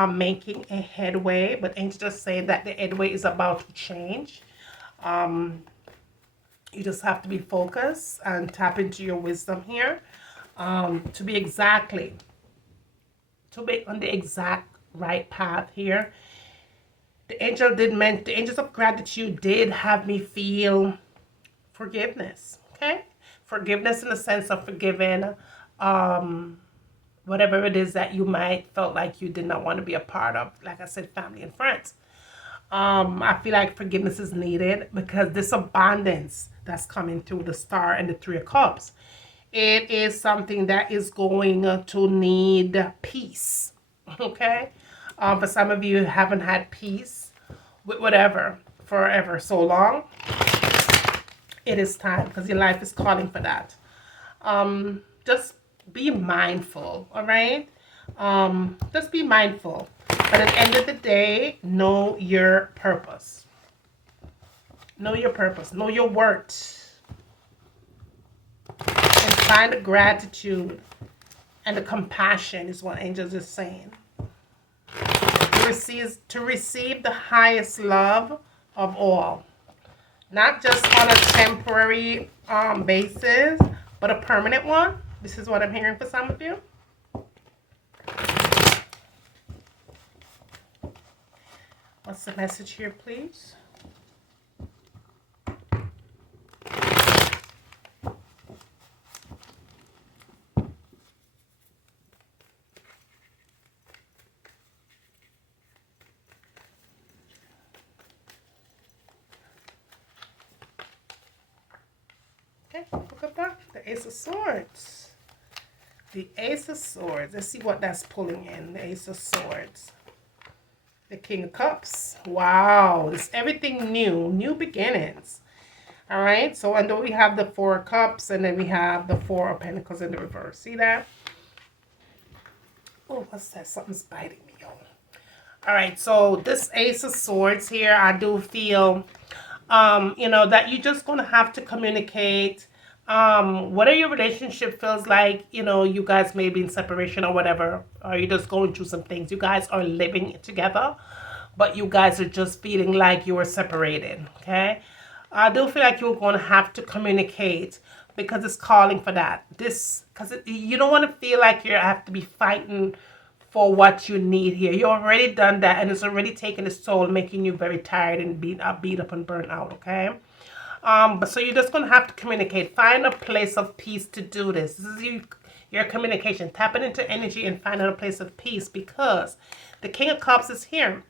making a headway, but angels just say that the headway is about to change. You just have to be focused and tap into your wisdom here, to be on the exact right path here. The angels of gratitude did have me feel forgiveness, okay? Forgiveness in the sense of forgiving whatever it is that you might felt like you did not want to be a part of. Like I said, family and friends. I feel like forgiveness is needed because this abundance that's coming through the Star and the Three of Cups, it is something that is going to need peace. Okay? For some of you haven't had peace with whatever forever so long, it is time because your life is calling for that. Just be mindful, all right? Just be mindful. But at the end of the day, know your purpose. Know your purpose. Know your worth. And find the gratitude and the compassion is what angels are saying. To receive the highest love of all. Not just on a temporary basis, but a permanent one. This is what I'm hearing for some of you. What's the message here, please? Okay, look at that. The Ace of Swords. The Ace of Swords. Let's see what that's pulling in. The Ace of Swords. The King of Cups. Wow. It's everything new. New beginnings. All right. So, and then we have the Four of Cups. And then we have the Four of Pentacles in the reverse. See that? Oh, what's that? Something's biting me, y'all. All right. So, this Ace of Swords here, I do feel, you know, that you're just going to have to communicate. Whatever your relationship feels like, you know, you guys may be in separation or whatever, or you're just going through some things. You guys are living together, but you guys are just feeling like you are separated, okay? I do feel like you're going to have to communicate because it's calling for that. Because you don't want to feel like you have to be fighting for what you need here. You already done that, and it's already taken its toll, making you very tired and beat up and burnt out, okay? But so you're just going to have to communicate. Find a place of peace to do this. This is your communication. Tap it into energy and find out a place of peace because the King of Cups is here.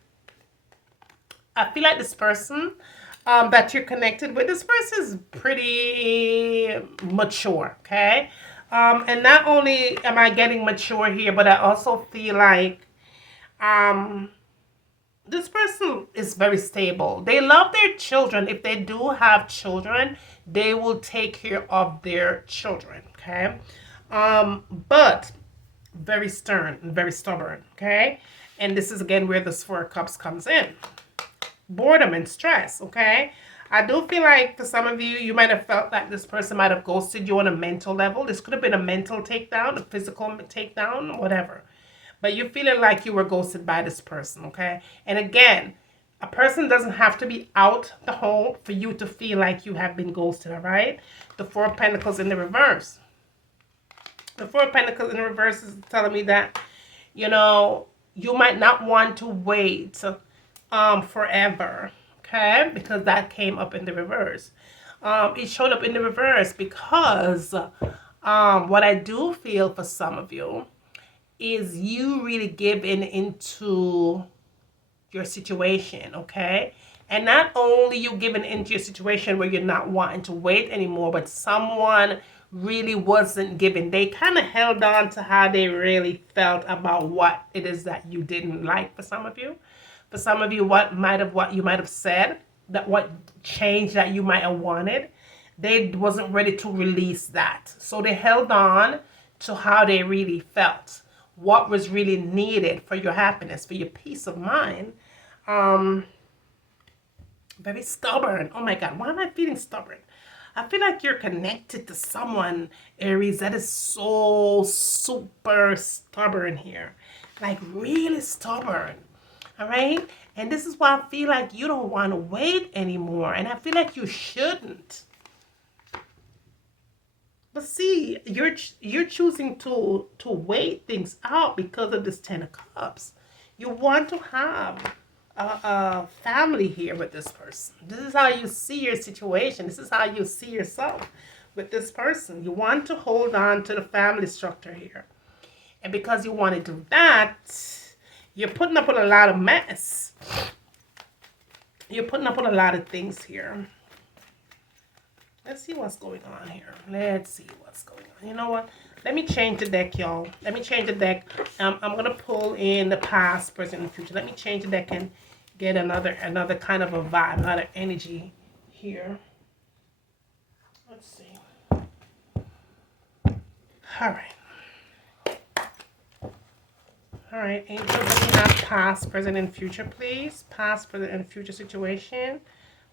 I feel like this person that you're connected with, this person is pretty mature, okay? And not only am I getting mature here, but I also feel like this person is very stable. They love their children. If they do have children, they will take care of their children, okay? But very stern and very stubborn, okay? And this is, again, where this Four of Cups comes in. Boredom and stress, okay? I do feel like for some of you, you might have felt that this person might have ghosted you on a mental level. This could have been a mental takedown, a physical takedown, whatever. But you're feeling like you were ghosted by this person, okay? And again, a person doesn't have to be out the hole for you to feel like you have been ghosted, all right? The Four of Pentacles in the reverse. The Four of Pentacles in the reverse is telling me that, you know, you might not want to wait forever, okay? Because that came up in the reverse. It showed up in the reverse because what I do feel for some of you is you really giving into your situation, okay? And not only you giving into your situation where you're not wanting to wait anymore, but someone really wasn't giving. They kind of held on to how they really felt about what it is that you didn't like for some of you. For some of you, what you might have said, that what change that you might have wanted, they wasn't ready to release that. So they held on to how they really felt. What was really needed for your happiness, for your peace of mind. Very stubborn. Oh my God, why am I feeling stubborn? I feel like you're connected to someone, Aries, that is so super stubborn here. Like really stubborn. All right? And this is why I feel like you don't want to wait anymore. And I feel like you shouldn't. But see, you're choosing to wait things out because of this Ten of Cups. You want to have a family here with this person. This is how you see your situation. This is how you see yourself with this person. You want to hold on to the family structure here. And because you want to do that, you're putting up with a lot of mess. You're putting up with a lot of things here. Let's see what's going on here. Let's see what's going on. You know what? Let me change the deck, y'all. Let me change the deck. I'm going to pull in the past, present, and future. Let me change the deck and get another kind of a vibe, another energy here. Let's see. All right. All right, angels, let me have past, present, and future, please. Past, present, and future situation.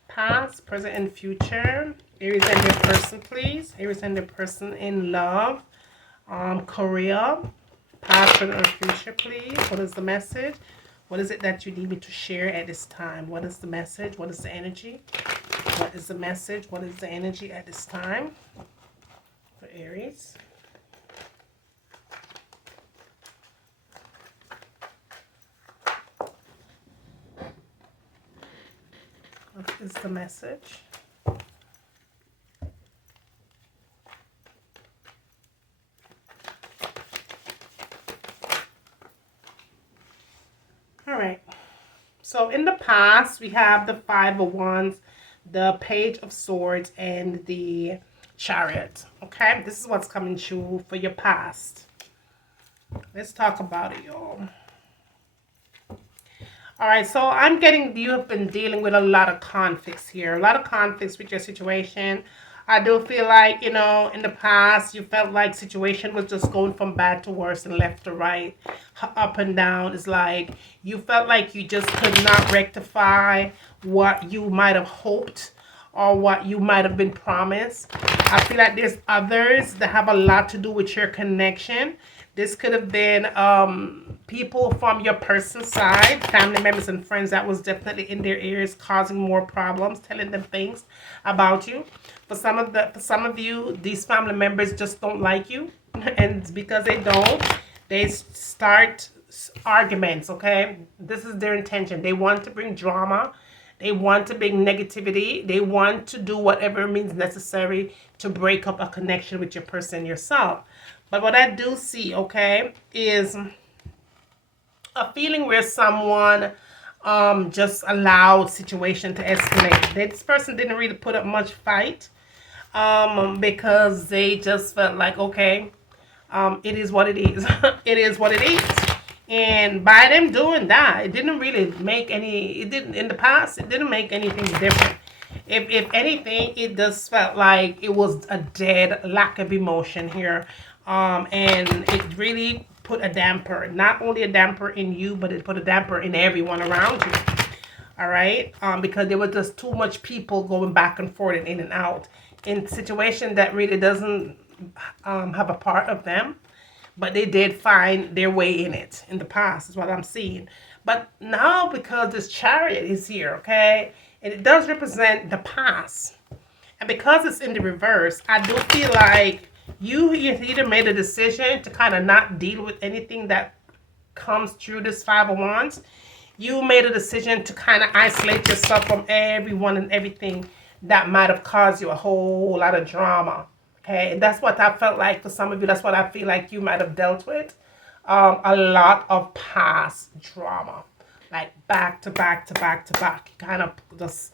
Past, present, and future. Aries and their person, please. Aries and their person in love. Career. Past, present, and future, please. What is the message? What is it that you need me to share at this time? What is the message? What is the energy? What is the message? What is the energy at this time for Aries? What is the message? All right. So in the past, we have the Five of Wands, the Page of Swords, and the Chariot. Okay, this is what's coming true for your past. Let's talk about it, y'all. All right, so I'm getting you have been dealing with a lot of conflicts here, a lot of conflicts with your situation. I do feel like, you know, in the past, you felt like situation was just going from bad to worse and left to right, up and down. It's like you felt like you just could not rectify what you might have hoped or what you might have been promised. I feel like there's others that have a lot to do with your connection. This could have been people from your person's side, family members and friends that was definitely in their ears, causing more problems, telling them things about you. For some of you, these family members just don't like you, and because they don't, they start arguments. Okay, this is their intention. They want to bring drama. They want to bring negativity. They want to do whatever means necessary to break up a connection with your person yourself. But what I do see, okay, is a feeling where someone just allowed situation to escalate. This person didn't really put up much fight because they just felt like, okay, it is what it is. It is what it is. And by them doing that, it didn't really make any, it didn't, in the past, it didn't make anything different. If anything, it just felt like it was a dead lack of emotion here. And it really put a damper, not only a damper in you, but it put a damper in everyone around you. All right. Because there was just too much people going back and forth and in and out in a situation that really doesn't have a part of them. But they did find their way in it in the past, is what I'm seeing. But now, because this Chariot is here, okay, and it does represent the past. And because it's in the reverse, I do feel like you either made a decision to kind of not deal with anything that comes through this Five of Wands. You made a decision to kind of isolate yourself from everyone and everything that might have caused you a whole lot of drama. Okay, and that's what I felt like for some of you. That's what I feel like you might have dealt with. A lot of past drama, like back to back to back to back. Kind of just,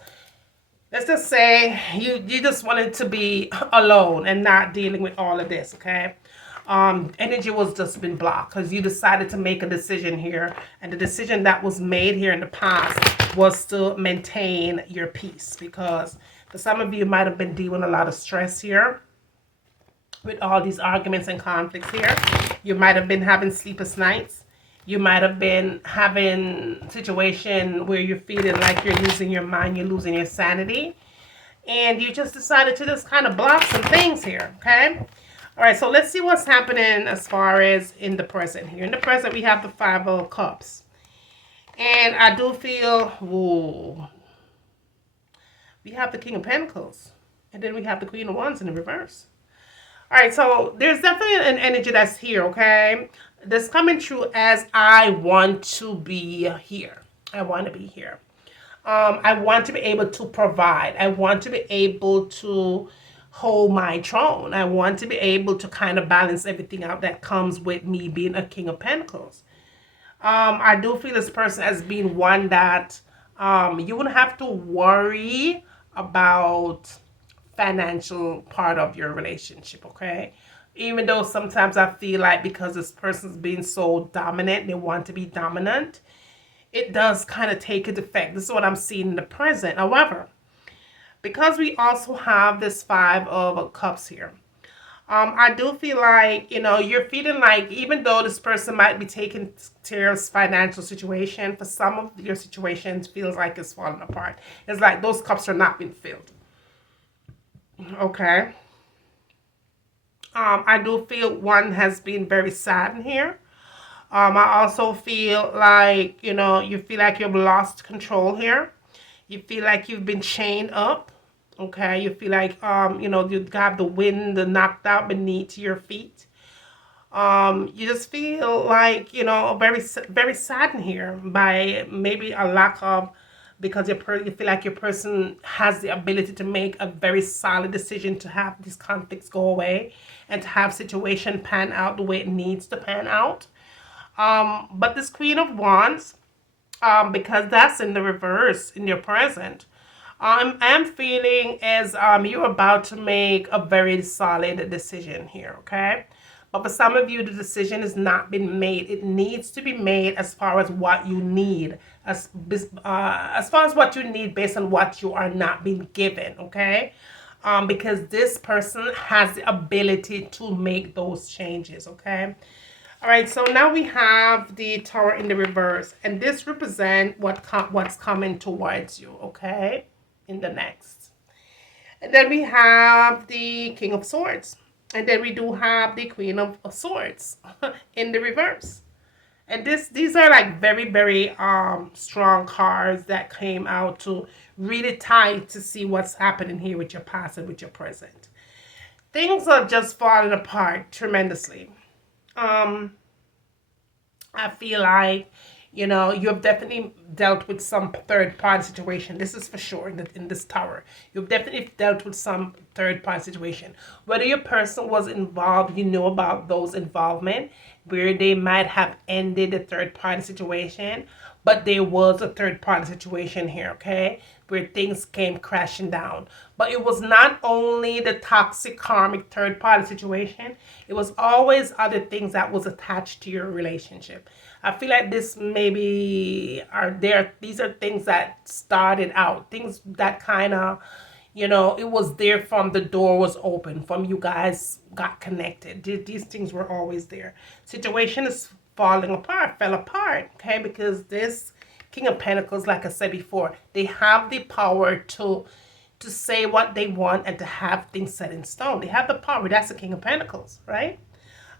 let's just say you just wanted to be alone and not dealing with all of this. Okay, energy was just been blocked because you decided to make a decision here, and the decision that was made here in the past was to maintain your peace, because for some of you might have been dealing with a lot of stress here with all these arguments and conflicts here. You might have been having sleepless nights. You might have been having a situation where you're feeling like you're losing your mind, you're losing your sanity. And you just decided to just kind of block some things here, okay? All right, so let's see what's happening as far as in the present here. In the present, we have the Five of Cups. And I do feel, ooh, we have the King of Pentacles. And then we have the Queen of Wands in the reverse. All right, so there's definitely an energy that's here, okay? That's coming through as I want to be here. I want to be here. I want to be able to provide. I want to be able to hold my throne. I want to be able to kind of balance everything out that comes with me being a King of Pentacles. I do feel this person as being one that You wouldn't have to worry about financial part of your relationship, okay? Even though sometimes I feel like because this person's being so dominant, they want to be dominant, it does kind of take its effect. This is what I'm seeing in the present. However, because we also have this Five of Cups here, I do feel like, you're feeling like even though this person might be taking care of financial situation, for some of your situations feels like it's falling apart. It's like those cups are not being filled. Okay. I do feel one has been very sad in here. I also feel like, you feel like you've lost control here. You feel like you've been chained up. Okay. You feel like, you have the wind knocked out beneath your feet. You just feel like, very, very saddened here by maybe a lack of, because you feel like your person has the ability to make a very solid decision to have these conflicts go away and to have situation pan out the way it needs to pan out. But this Queen of Wands, because that's in the reverse in your present, I'm feeling as you're about to make a very solid decision here, okay? But for some of you, the decision has not been made. It needs to be made as far as what you need, as far as what you need based on what you are not being given, okay? Because this person has the ability to make those changes, okay? All right, so now we have the Tower in the reverse, and this represents what's coming towards you, okay, in the next. And then we have the King of Swords. And then we do have the Queen of Swords in the reverse. And these are like very, very strong cards that came out to really tie to see what's happening here with your past and with your present. Things are just falling apart tremendously. I feel like, you've definitely dealt with some third party situation. This is for sure in this tower. You've definitely dealt with some third party situation. Whether your person was involved, you know about those involvement where they might have ended the third party situation, but there was a third party situation here, okay? Where things came crashing down. But it was not only the toxic karmic third party situation, it was always other things that was attached to your relationship. I feel like this maybe these are things that started out, things that kind of, it was there from the door was open, from you guys got connected. These things were always there. Situation is fell apart, okay? Because this King of Pentacles, like I said before, they have the power to say what they want and to have things set in stone. They have the power. That's the King of Pentacles, right?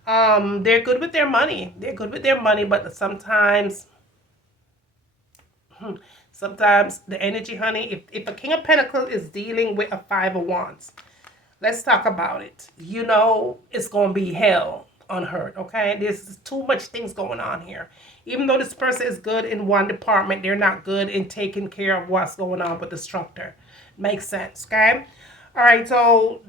They're good with their money. They're good with their money, but sometimes the energy, honey, if a King of Pentacles is dealing with a Five of Wands, let's talk about it. It's going to be hell on her, okay? There's too much things going on here. Even though this person is good in one department, they're not good in taking care of what's going on with the structure. Makes sense, okay? All right, so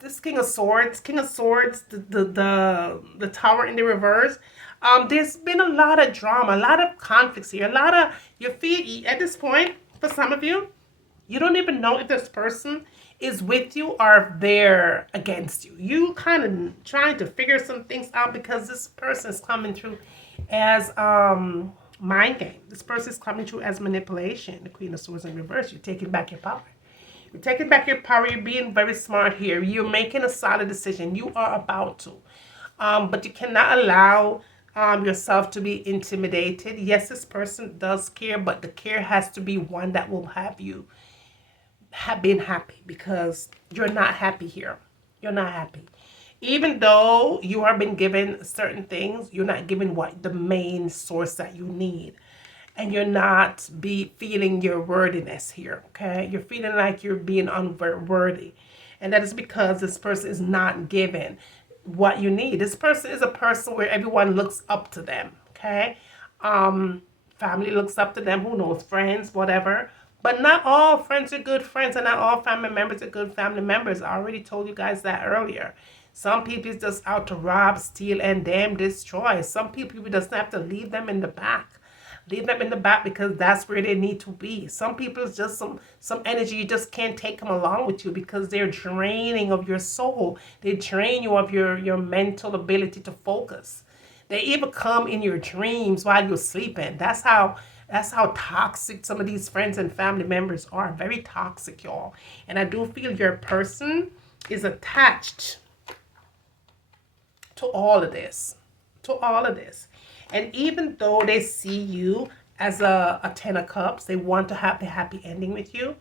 this King of Swords, the Tower in the reverse. There's been a lot of drama, a lot of conflicts here, you feel at this point, for some of you, you don't even know if this person is with you or if they're against you. You kind of trying to figure some things out because this person is coming through as mind game. This person is coming through as manipulation. The Queen of Swords in reverse. You're taking back your power. You're taking back your power. You're being very smart here. You're making a solid decision. You are about to. But you cannot allow yourself to be intimidated. Yes, this person does care, but the care has to be one that will have you been happy, because you're not happy here. You're not happy. Even though you have been given certain things, you're not given what the main source that you need. And you're not feeling your worthiness here, okay? You're feeling like you're being unworthy. And that is because this person is not given what you need. This person is a person where everyone looks up to them, okay? Family looks up to them, who knows, friends, whatever. But not all friends are good friends, and not all family members are good family members. I already told you guys that earlier. Some people is just out to rob, steal, and damn destroy. Some people just have to leave them in the back. Leave them in the back because that's where they need to be. Some people, it's just some energy, you just can't take them along with you because they're draining of your soul. They drain you of your mental ability to focus. They even come in your dreams while you're sleeping. That's how toxic some of these friends and family members are. Very toxic, y'all. And I do feel your person is attached to all of this. To all of this. And even though they see you as a 10 of cups, they want to have the happy ending with you.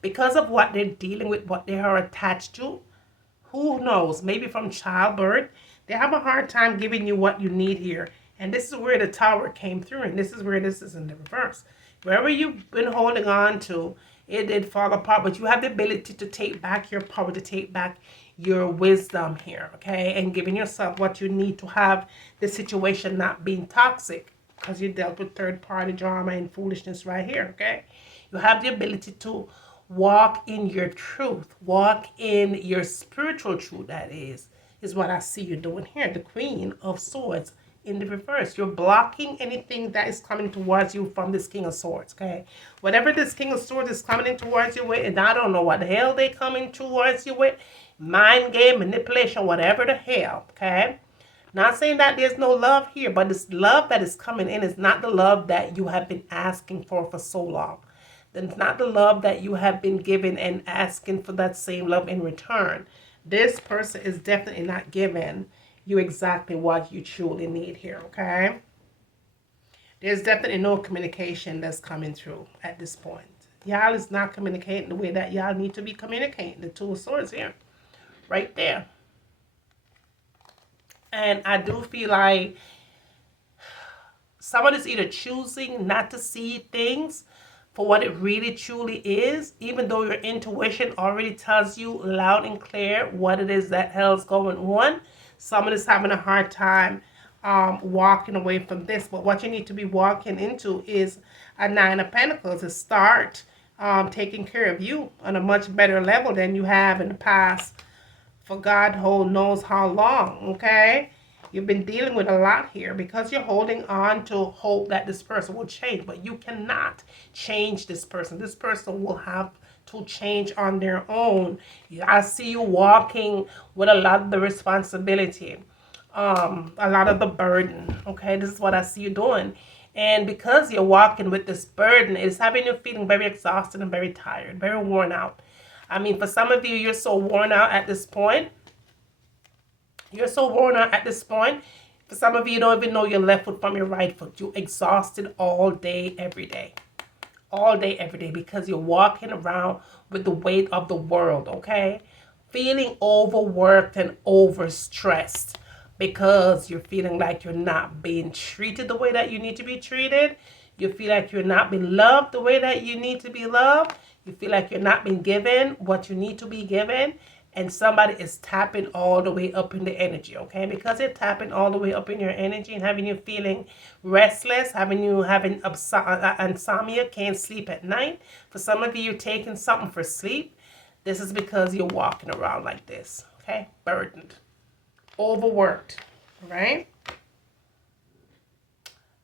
Because of what they're dealing with, what they are attached to, who knows, maybe from childbirth, they have a hard time giving you what you need here. And this is where the Tower came through, and this is where this is in the reverse. Wherever you've been holding on to, it did fall apart, but you have the ability to take back your power, to take back your wisdom here, okay? And giving yourself what you need to have the situation not being toxic, because you dealt with third-party drama and foolishness right here, okay? You have the ability to walk in your truth, walk in your spiritual truth, that is what I see you doing here. The Queen of Swords in the reverse. You're blocking anything that is coming towards you from this King of Swords, okay? Whatever this King of Swords is coming in towards you with, and I don't know what the hell they coming towards you with, mind game, manipulation, whatever the hell, okay? Not saying that there's no love here, but this love that is coming in is not the love that you have been asking for so long. It's not the love that you have been given and asking for that same love in return. This person is definitely not giving you exactly what you truly need here, okay? There's definitely no communication that's coming through at this point. Y'all is not communicating the way that y'all need to be communicating. The Two of Swords here, right there. And I do feel like someone is either choosing not to see things for what it really truly is, even though your intuition already tells you loud and clear what it is that hell's going on. Someone is having a hard time walking away from this. But what you need to be walking into is a Nine of Pentacles, to start taking care of you on a much better level than you have in the past for God knows how long, okay? You've been dealing with a lot here because you're holding on to hope that this person will change, but you cannot change this person. This person will have to change on their own. I see you walking with a lot of the responsibility, a lot of the burden, okay? This is what I see you doing. And because you're walking with this burden, it's having you feeling very exhausted and very tired, very worn out. I mean, for some of you, you're so worn out at this point. You're so worn out at this point. For some of you, you don't even know your left foot from your right foot. You're exhausted all day, every day. All day, every day, because you're walking around with the weight of the world, okay? Feeling overworked and overstressed because you're feeling like you're not being treated the way that you need to be treated. You feel like you're not being loved the way that you need to be loved. You feel like you're not being given what you need to be given. And somebody is tapping all the way up in the energy, okay? Because they're tapping all the way up in your energy and having you feeling restless, having insomnia, can't sleep at night. For some of you, you're taking something for sleep. This is because you're walking around like this, okay? Burdened, overworked, right?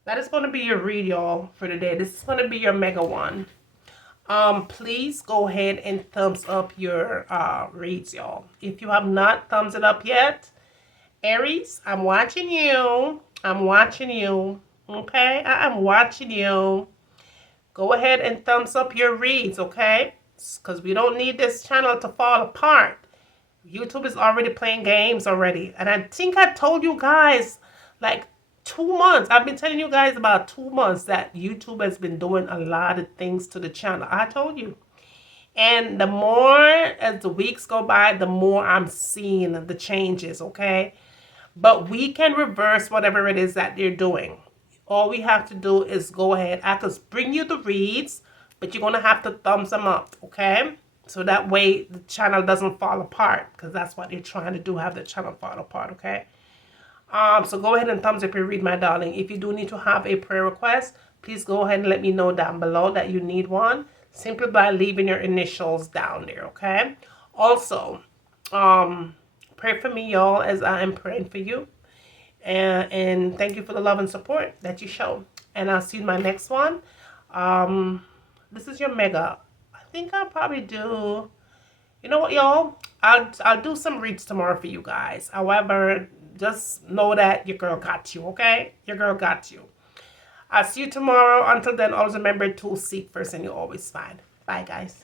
That is going to be your read, y'all, for today. This is going to be your mega one. Please go ahead and thumbs up your reads, y'all. If you have not thumbs it up yet, Aries, I'm watching you. I'm watching you. Okay? I'm watching you. Go ahead and thumbs up your reads, okay? Because we don't need this channel to fall apart. YouTube is already playing games already. And I think I told you guys, like, 2 months. I've been telling you guys about 2 months that YouTube has been doing a lot of things to the channel. I told you. And the more as the weeks go by, the more I'm seeing the changes, okay? But we can reverse whatever it is that they're doing. All we have to do is go ahead. I could bring you the reads, but you're going to have to thumbs them up, okay? So that way the channel doesn't fall apart, because that's what they're trying to do, have the channel fall apart, okay? So go ahead and thumbs up your read, my darling. If you do need to have a prayer request, please go ahead and let me know down below that you need one, simply by leaving your initials down there, okay? Also, pray for me, y'all, as I am praying for you. And thank you for the love and support that you show. And I'll see you in my next one. This is your mega. I think I'll probably do, you know what, y'all? I'll do some reads tomorrow for you guys. However, just know that your girl got you, okay? Your girl got you. I'll see you tomorrow. Until then, always remember to seek first and you'll always find. Bye, guys.